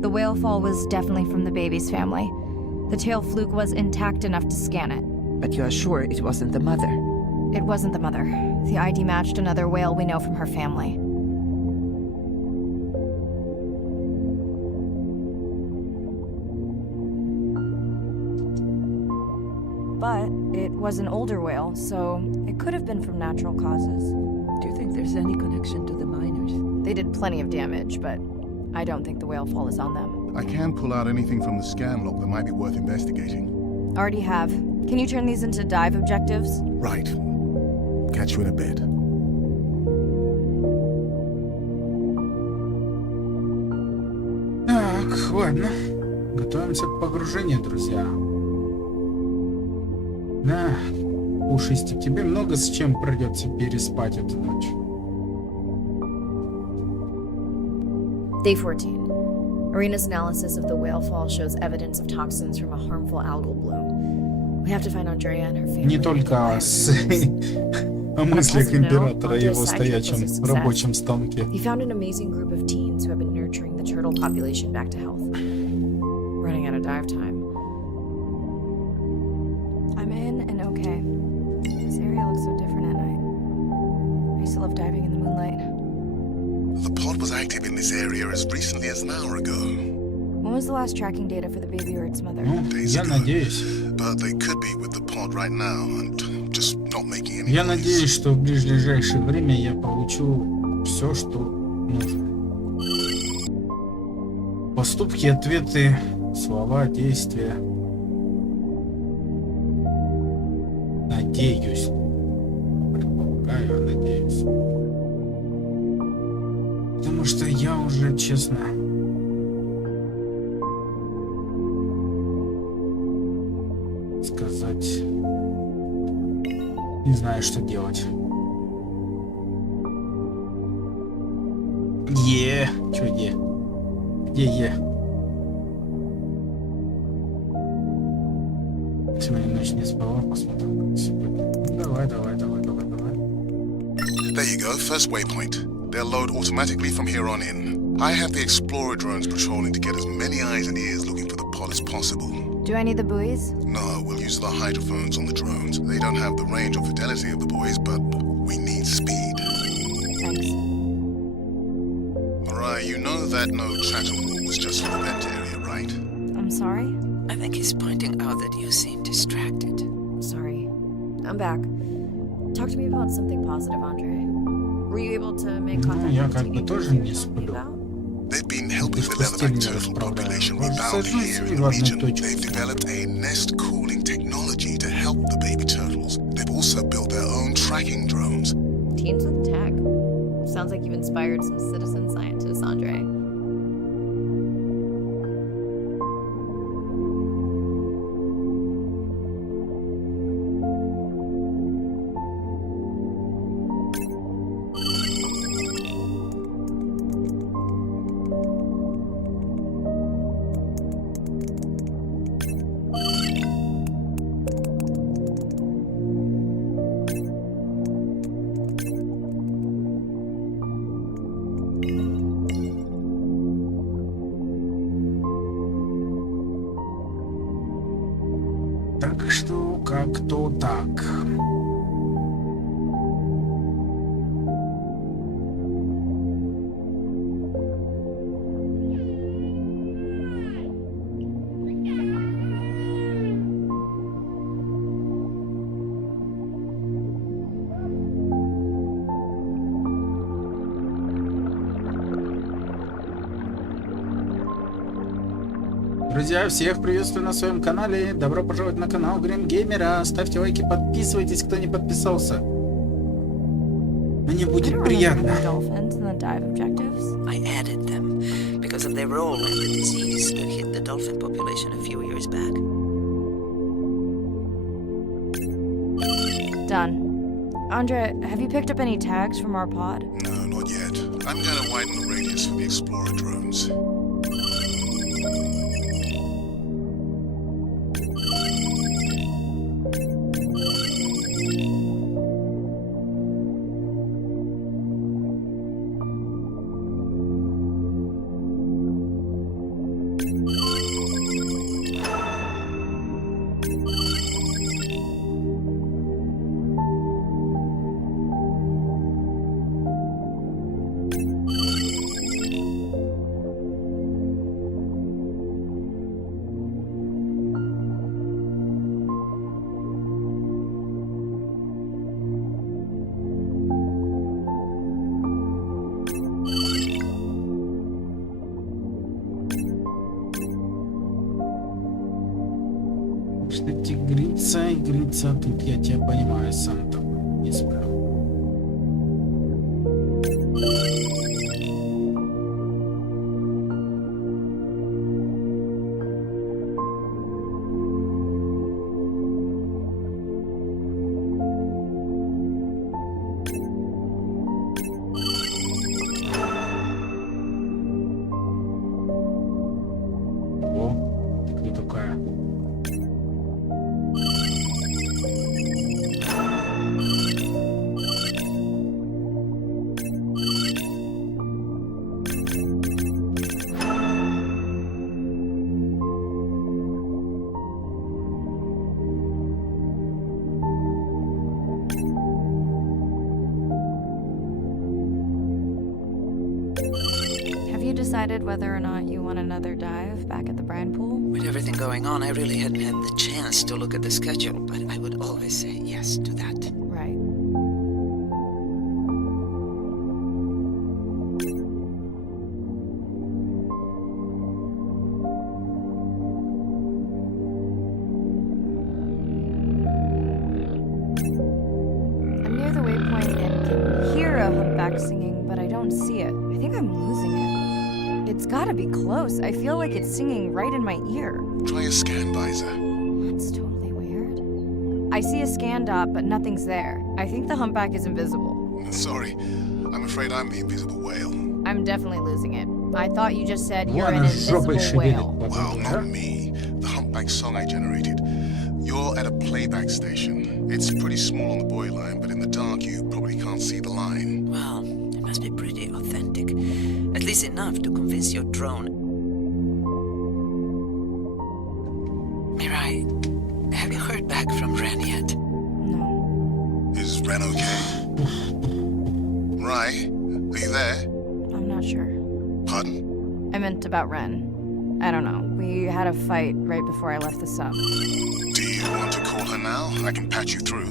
The whale fall was definitely from the baby's family. The tail fluke was intact enough to scan it. But you are sure it wasn't the mother? It wasn't the mother. The ID matched another whale we know from her family. But it was an older whale, so it could have been from natural causes. Do you think there's any connection to the miners? They did plenty of damage, but I don't think the whale fall is on them. I can pull out anything from the scan log that might be worth investigating. Already have. Can you turn these into dive objectives? Right. Catch you in a bit. Так, ладно. Готовимся к погружению, друзья. Да, Пушистик, тебе много с чем придется переспать эту ночь. Day 14. Arena's analysis of the whale fall shows evidence of toxins from a harmful algal bloom. We have to find Andrea and her family. Не только о мыслях императора и его стоячем рабочем станке. He found an amazing group of teens who have been nurturing the turtle population back to health. Running out of dive time. I'm in and okay. This area looks so different at night. I used to love diving in the moonlight. The pod was active in this area as recently as an hour ago. When was the last tracking data for the baby or its mother? Ну, Days я ago. надеюсь. But they could be with the pod right now and just not making any Я noise. надеюсь, что в ближайшее время я получу все, что нужно. Поступки, ответы, слова, действия. Надеюсь. Предполагаю, надеюсь. Потому что я уже, честно, сказать, не знаю, что делать. Чё Е? Где Е? Сегодня ночь не спала, посмотрим, как сегодня. Давай. There you go, first waypoint. They'll load automatically from here on in. I have the Explorer drones patrolling to get as many eyes and ears looking for the pod as possible. Do I need the buoys? No, we'll use the hydrophones on the drones. They don't have the range or fidelity of the boys, but we need speed. Thanks. Mariah, you know that no chatter rule was just for the vent area, right? I'm sorry? I think he's pointing out that you seem distracted. Sorry. I'm back. Talk to me about something positive, Andre. Were you able to make contact я with the как бы teenagers тоже you не were telling me сплю. about? They've been helping the Постель leatherback не turtle расправляю. population Вот rebound сажусь here и in в the одну region. точку. They've developed a nest cooling technology to help the baby turtles. They've also built their own tracking drones. Teens with tech. Sounds like you've inspired some citizen scientists, Andre. Так что как-то так. Друзья, всех приветствую на своем канале. Добро пожаловать на канал Геймера. Ставьте лайки, подписывайтесь, кто не подписался. Мне I будет don't remember приятно. the dolphins and the dive objectives. I added them because of their role in the disease that hit the dolphin population a few years back. Done. Andre, have you picked up any tags from our pod? No, not yet. I'm going to widen the radius for the Explorer drones. Что тигрица, игрица, тут я тебя понимаю, сам тобой не справлю. О, кто такая? Have you decided whether or not you want another dive back at the brine pool? With everything going on, I really hadn't had the chance to look at the schedule, but I would always say yes to that. Right. I'm near the waypoint and can hear a humpback singing, but I don't see it. I think I'm losing it. It's gotta be close. I feel like it's singing right in my ear. Try a scan visor. That's totally weird. I see a scan dot, but nothing's there. I think the humpback is invisible. Sorry, I'm afraid I'm the invisible whale. I'm definitely losing it. I thought you just said you're Вон an она жопой invisible шевелит. whale. Well, not me. The humpback song I generated. You're at a playback station. It's pretty small on the buoy line, but in the dark you probably can't see the line. Well, it must be pretty authentic. At least enough to convince your drone. Mirai, have you heard back from Ren yet? No, Is Ren okay? Rai, are you there? I'm not sure. Pardon? I meant about Ren. I don't know. We had a fight right before I left the sub. Do you want to call her now? I can patch you through.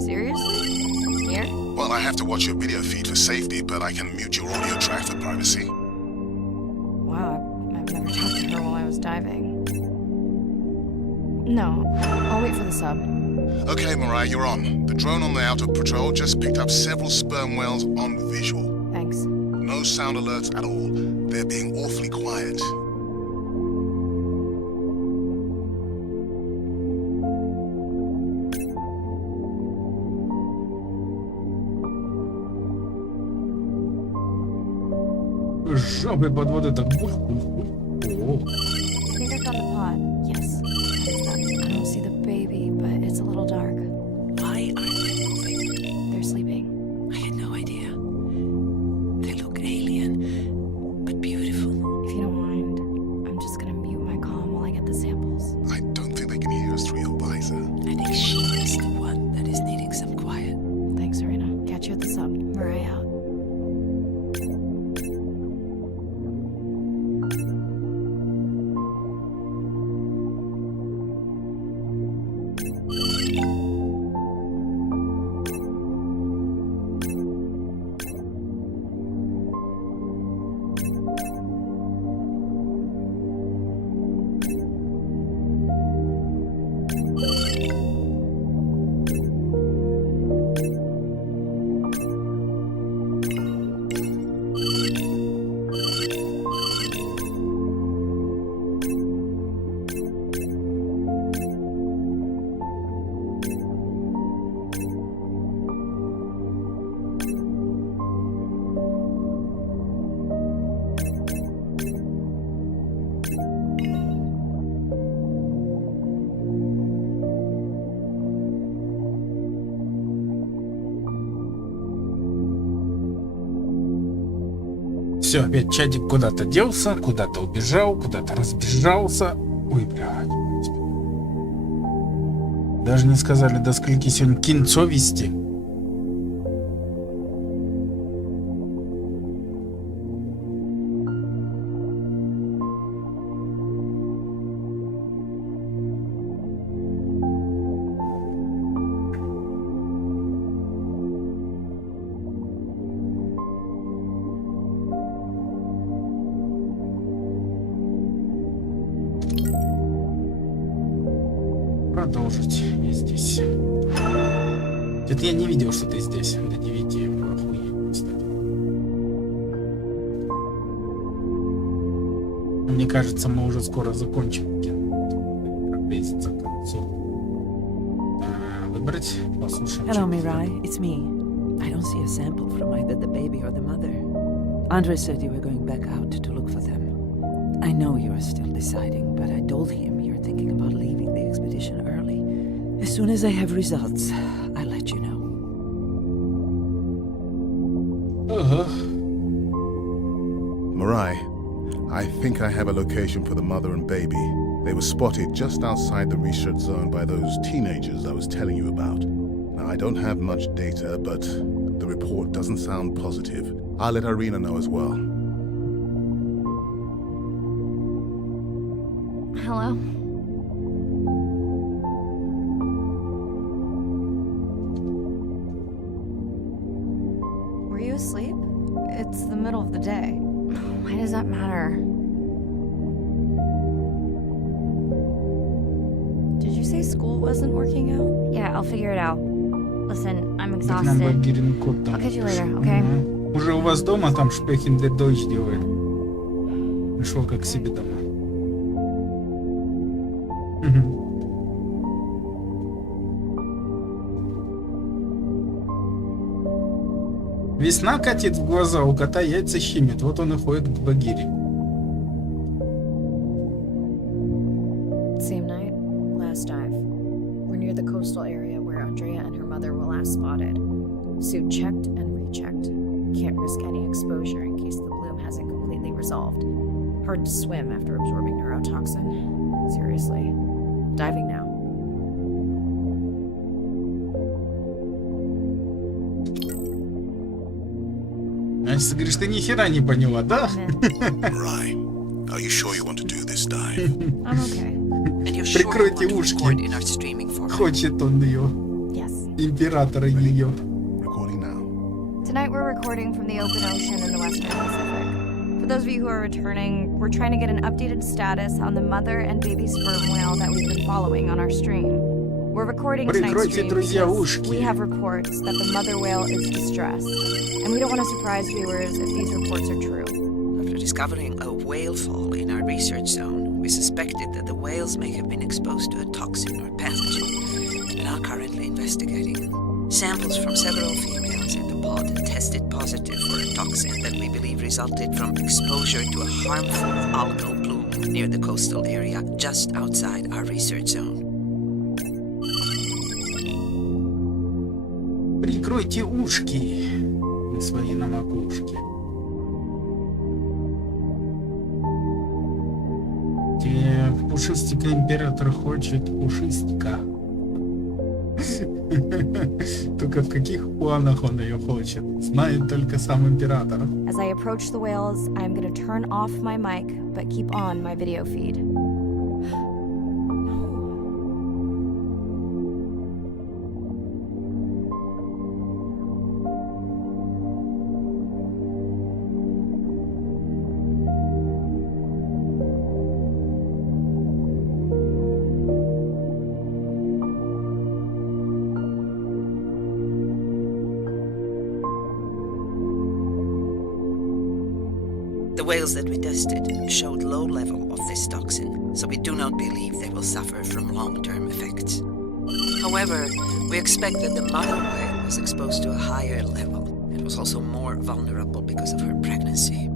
Seriously? Here? Well, I have to watch your video feed for safety, but I can mute your audio track for privacy. Wow, I've never talked to her while I was diving. No, I'll wait for the sub. Okay, Mariah, you're on. The drone on the outer patrol just picked up several sperm whales on visual. Thanks. No sound alerts at all. They're being awfully quiet. Жопой под воду так бух-бух-бух. О, I think I found the pod. Yes. What is that? I don't see the baby, but it's a little dark. Why aren't they moving? They're sleeping. I had no idea. They look alien, but beautiful. If you don't mind, I'm just gonna mute my comm while I get the samples. I don't think they can hear us through your visor. I think she's the one that is needing some quiet. Thanks, Arena. Catch you at the sub. Mariah out. Все, опять чатик куда-то делся, куда-то убежал, куда-то разбежался. Ой, блядь. Даже не сказали, до скольки сегодня кинцо вести. Продолжить. Я здесь. Это я не видел, что ты здесь. До 9. Охуеть, кстати. Мне кажется, мы уже скоро закончим кино. Близится к концу. Выбрать. Послушаем. Hello, Mirai. It's me. I don't see a sample from either the baby or the mother. Andre said you were going back out to look for them. I know you are still deciding, but I told him you're thinking about leaving the expedition early. As soon as I have results, I'll let you know. Mirai, I think I have a location for the mother and baby. They were spotted just outside the research zone by those teenagers I was telling you about. Now, I don't have much data, but the report doesn't sound positive. I'll let Irina know as well. Hello? Were you asleep? It's the middle of the day. Why does that matter? Did you say school wasn't working out? Yeah, I'll figure it out. Listen, I'm exhausted. I'll catch you later, okay? Уже у вас дома там Шпехин для дочь делает. Пришел как к себе домой. Весна катит в глаза, у кота яйца щемит, вот он и ходит к Багире. Same night, last dive. We're near the coastal area where Andrea and her mother were last spotted. Suit checked and rechecked. Can't risk any exposure in case the bloom hasn't completely resolved. Hard to swim after absorbing neurotoxin. Seriously. Diving now. Значит, говоришь, ты ни хера не поняла, да? Mirai, are you sure you want to do this dive? I'm okay. And you're sure you want Прикройте to ушки. record in our streaming format? Хочет он ее. Yes. Императора ее. Recording now. Tonight we're recording from the open ocean in the western Pacific. For those of you who are returning, we're trying to get an updated status on the mother and baby sperm whale that we've been following on our stream. We're recording tonight's Прикройте, stream друзья, because ушки. we have reports that the mother whale is distressed, and we don't want to surprise viewers if these reports are true. After discovering a whale fall in our research zone, we suspected that the whales may have been exposed to a toxin or pathogen and are currently investigating. Samples from several females in the pod tested positive for a toxin that we believe resulted from exposure to a harmful algal bloom near the coastal area just outside our research zone. Прикройте ушки свои на макушке. Пушистика император хочет пушистика. Только в каких планах он ее хочет, знает только сам император. As I approach the whales, I'm going to turn off my mic, but keep on my video feed. The whales that we tested showed low level of this toxin, so we do not believe they will suffer from long-term effects. However, we expect that the mother whale was exposed to a higher level and was also more vulnerable because of her pregnancy.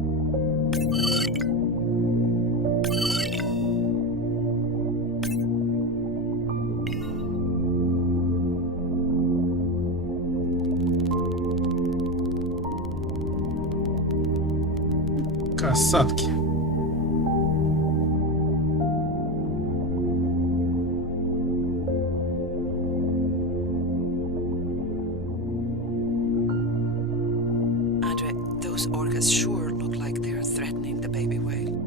Касатки. Andre, those orcas sure look like they're threatening the baby whale.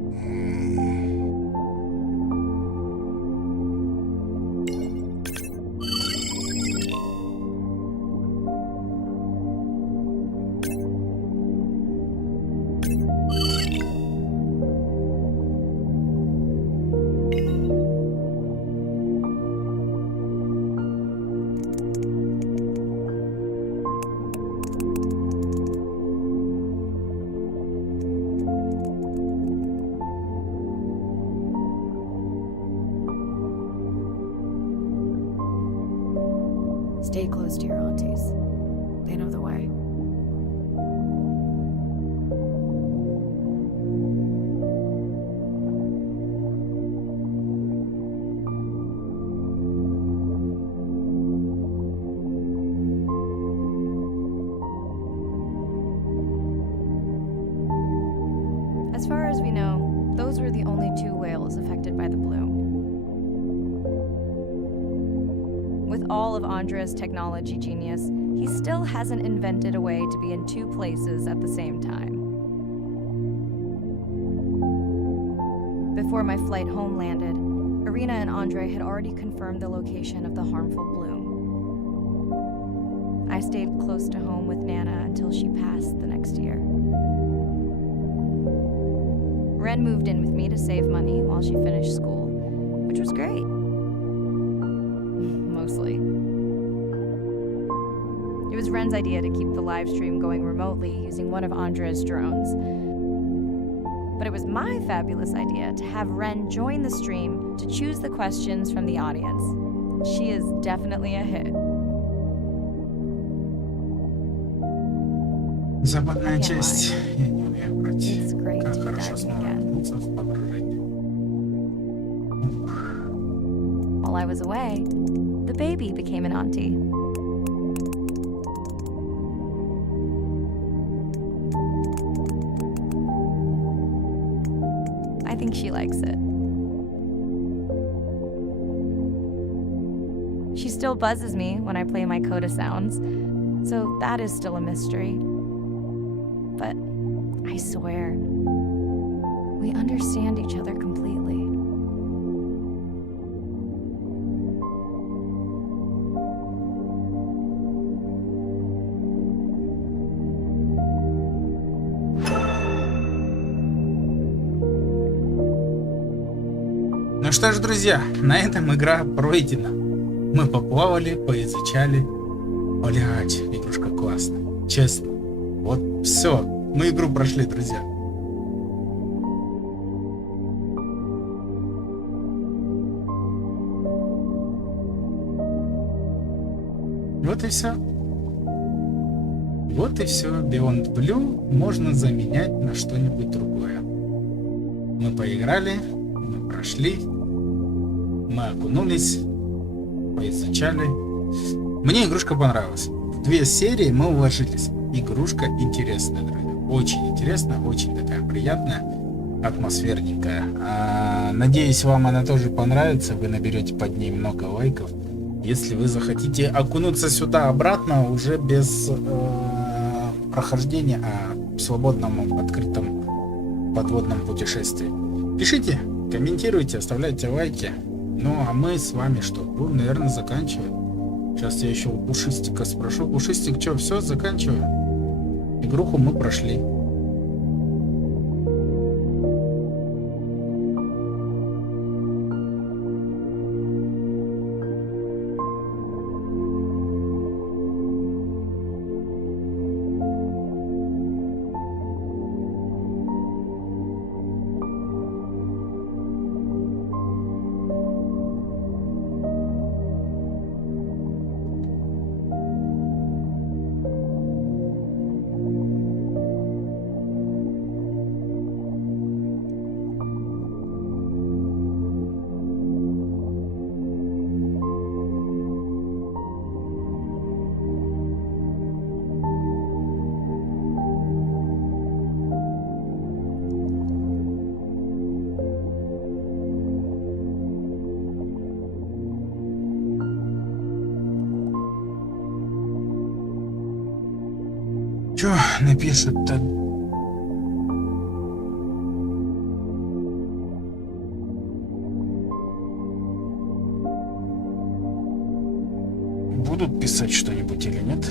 Stay close to your aunties. They know the way. As far as we know, those were the only 2 whales affected by the bloom. With all of Andrea's technology genius, he still hasn't invented a way to be in 2 places at the same time. Before my flight home landed, Irina and Andre had already confirmed the location of the harmful bloom. I stayed close to home with Nana until she passed the next year. Ren moved in with me to save money while she finished school, which was great. Mostly. It was Ren's idea to keep the live stream going remotely using one of Andrea's drones. But it was my fabulous idea to have Ren join the stream to choose the questions from the audience. She is definitely a hit. Западная I can't часть. lie. Я не умею брать. It's great Как to be хорошо back снова again. вернуться в погружение. While I was away, the baby became an auntie. I think she likes it. She still buzzes me when I play my coda sounds, so that is still a mystery. But I swear, we understand each other completely. Ну что ж, друзья, на этом игра пройдена. Мы поплавали, поизучали. Блять, игрушка классная. Честно. Вот все. Мы игру прошли, друзья. Вот и все. Вот и все. Beyond Blue можно заменять на что-нибудь другое. Мы поиграли, мы прошли, мы окунулись, поизучали. Мне игрушка понравилась. В 2 серии мы уложились. Игрушка интересная, друзья. Очень интересная, очень такая приятная, атмосферненькая. Надеюсь, вам она тоже понравится. Вы наберете под ней много лайков. Если вы захотите окунуться сюда обратно уже без прохождения, а в свободном открытом подводном путешествии. Пишите, комментируйте, оставляйте лайки. Ну а мы с вами что? Будем, наверное, заканчивать. Сейчас я еще у Пушистика спрошу. Пушистик, что, все, заканчиваем? Игруху мы прошли. напишет-то? Будут писать что-нибудь или нет?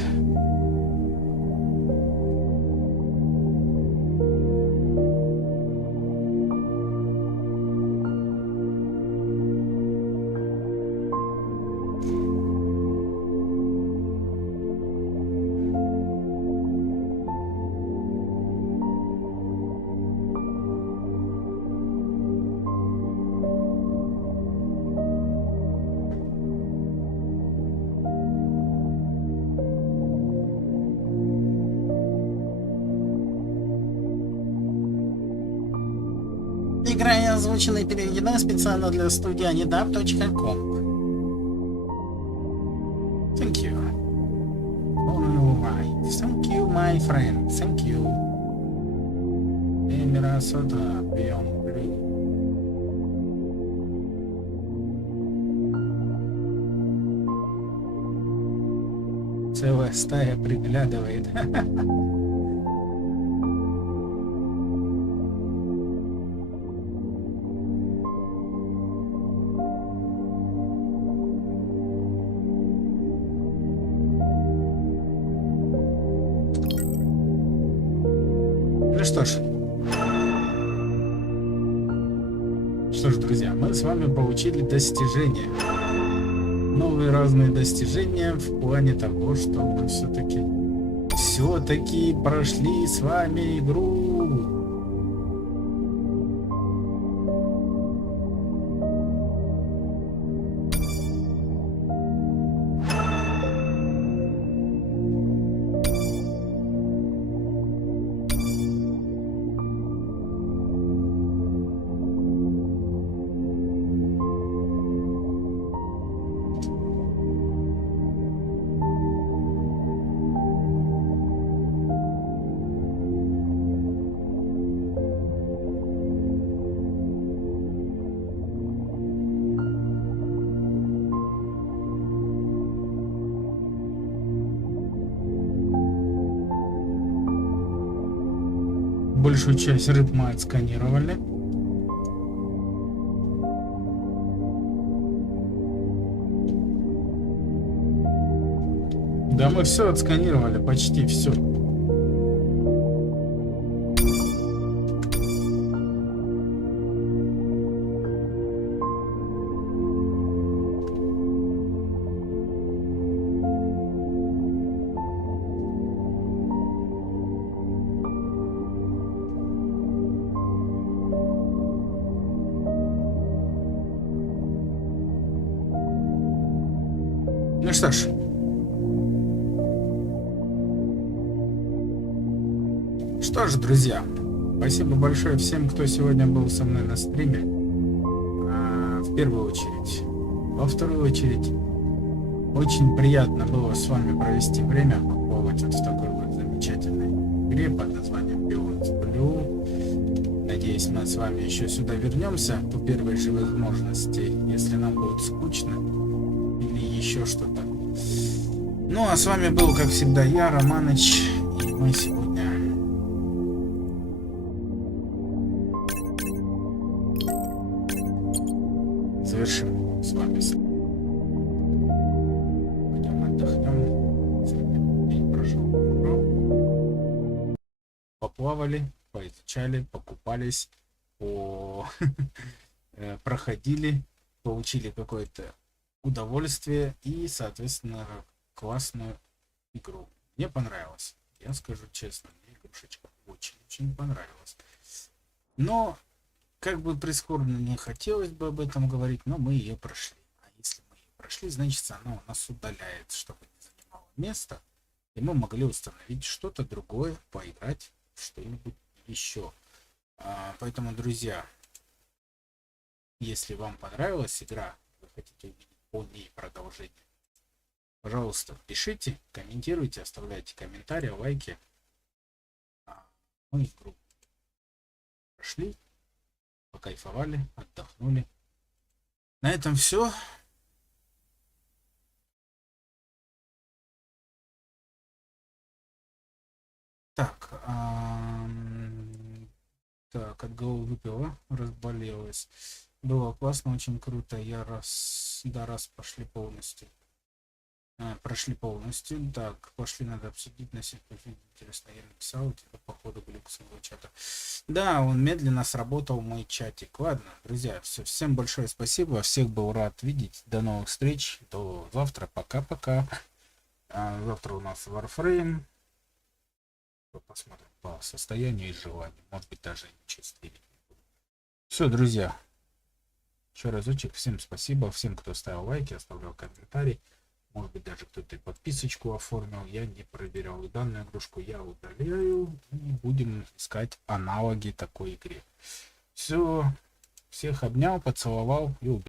Игра и озвучена и переведена специально для студии anidab.com. Thank you. Alright. Thank you, my friend. Thank you. Minnesota, beyond blue. Целая стая приглядывает. Ну что ж, друзья, мы с вами получили достижения. Новые разные достижения в плане того, что мы все-таки прошли с вами игру. Большую часть рыб мы отсканировали. Да, мы все отсканировали, почти все. Ну что ж. Что ж, друзья, спасибо большое всем, кто сегодня был со мной на стриме. В первую очередь. Во вторую очередь, очень приятно было с вами провести время, побывать вот в такой вот замечательной игре под названием Blue. Надеюсь, мы с вами еще сюда вернемся по первой же возможности, если нам будет скучно или еще что-то. Ну, а с вами был, как всегда, я, Романыч, и мы сегодня завершим с вами. Пойдем отдохнем. Сегодня день прошел хорошо. Поплавали, поизучали, покупались, проходили, получили какое-то удовольствие и, соответственно, классную игру. Мне понравилось. Я скажу честно, мне игрушечка очень-очень понравилась. Но, как бы прискорбно не хотелось бы об этом говорить, но мы ее прошли. А если мы ее прошли, значит, она у нас удаляется, чтобы не занимало место. И мы могли установить что-то другое, поиграть в что-нибудь еще. Поэтому, друзья, если вам понравилась игра, вы хотите увидеть по ней продолжение, пожалуйста, пишите, комментируйте, оставляйте комментарии, лайки. Мы игру прошли, покайфовали, отдохнули. На этом все. Так, так, от головы выпила, разболелась. Было классно, очень круто. Раз пошли полностью. Прошли полностью. Так, пошли, надо обсудить, носить профиль. Интересно, я написал, типа, по ходу глюк своего чата. Да, он медленно сработал мой чатик. Ладно, друзья, все, всем большое спасибо. Всех был рад видеть. До новых встреч. До завтра. Пока-пока. Завтра у нас Warframe. Посмотрим по состоянию и желанию. Может быть, даже ничего стримить не буду. Все, друзья. Еще разочек. Всем спасибо. Всем, кто ставил лайки, оставлял комментарий. Может быть, даже кто-то и подписочку оформил. Я не проверял. И данную игрушку я удаляю. И будем искать аналоги такой игре. Все. Всех обнял, поцеловал и убил.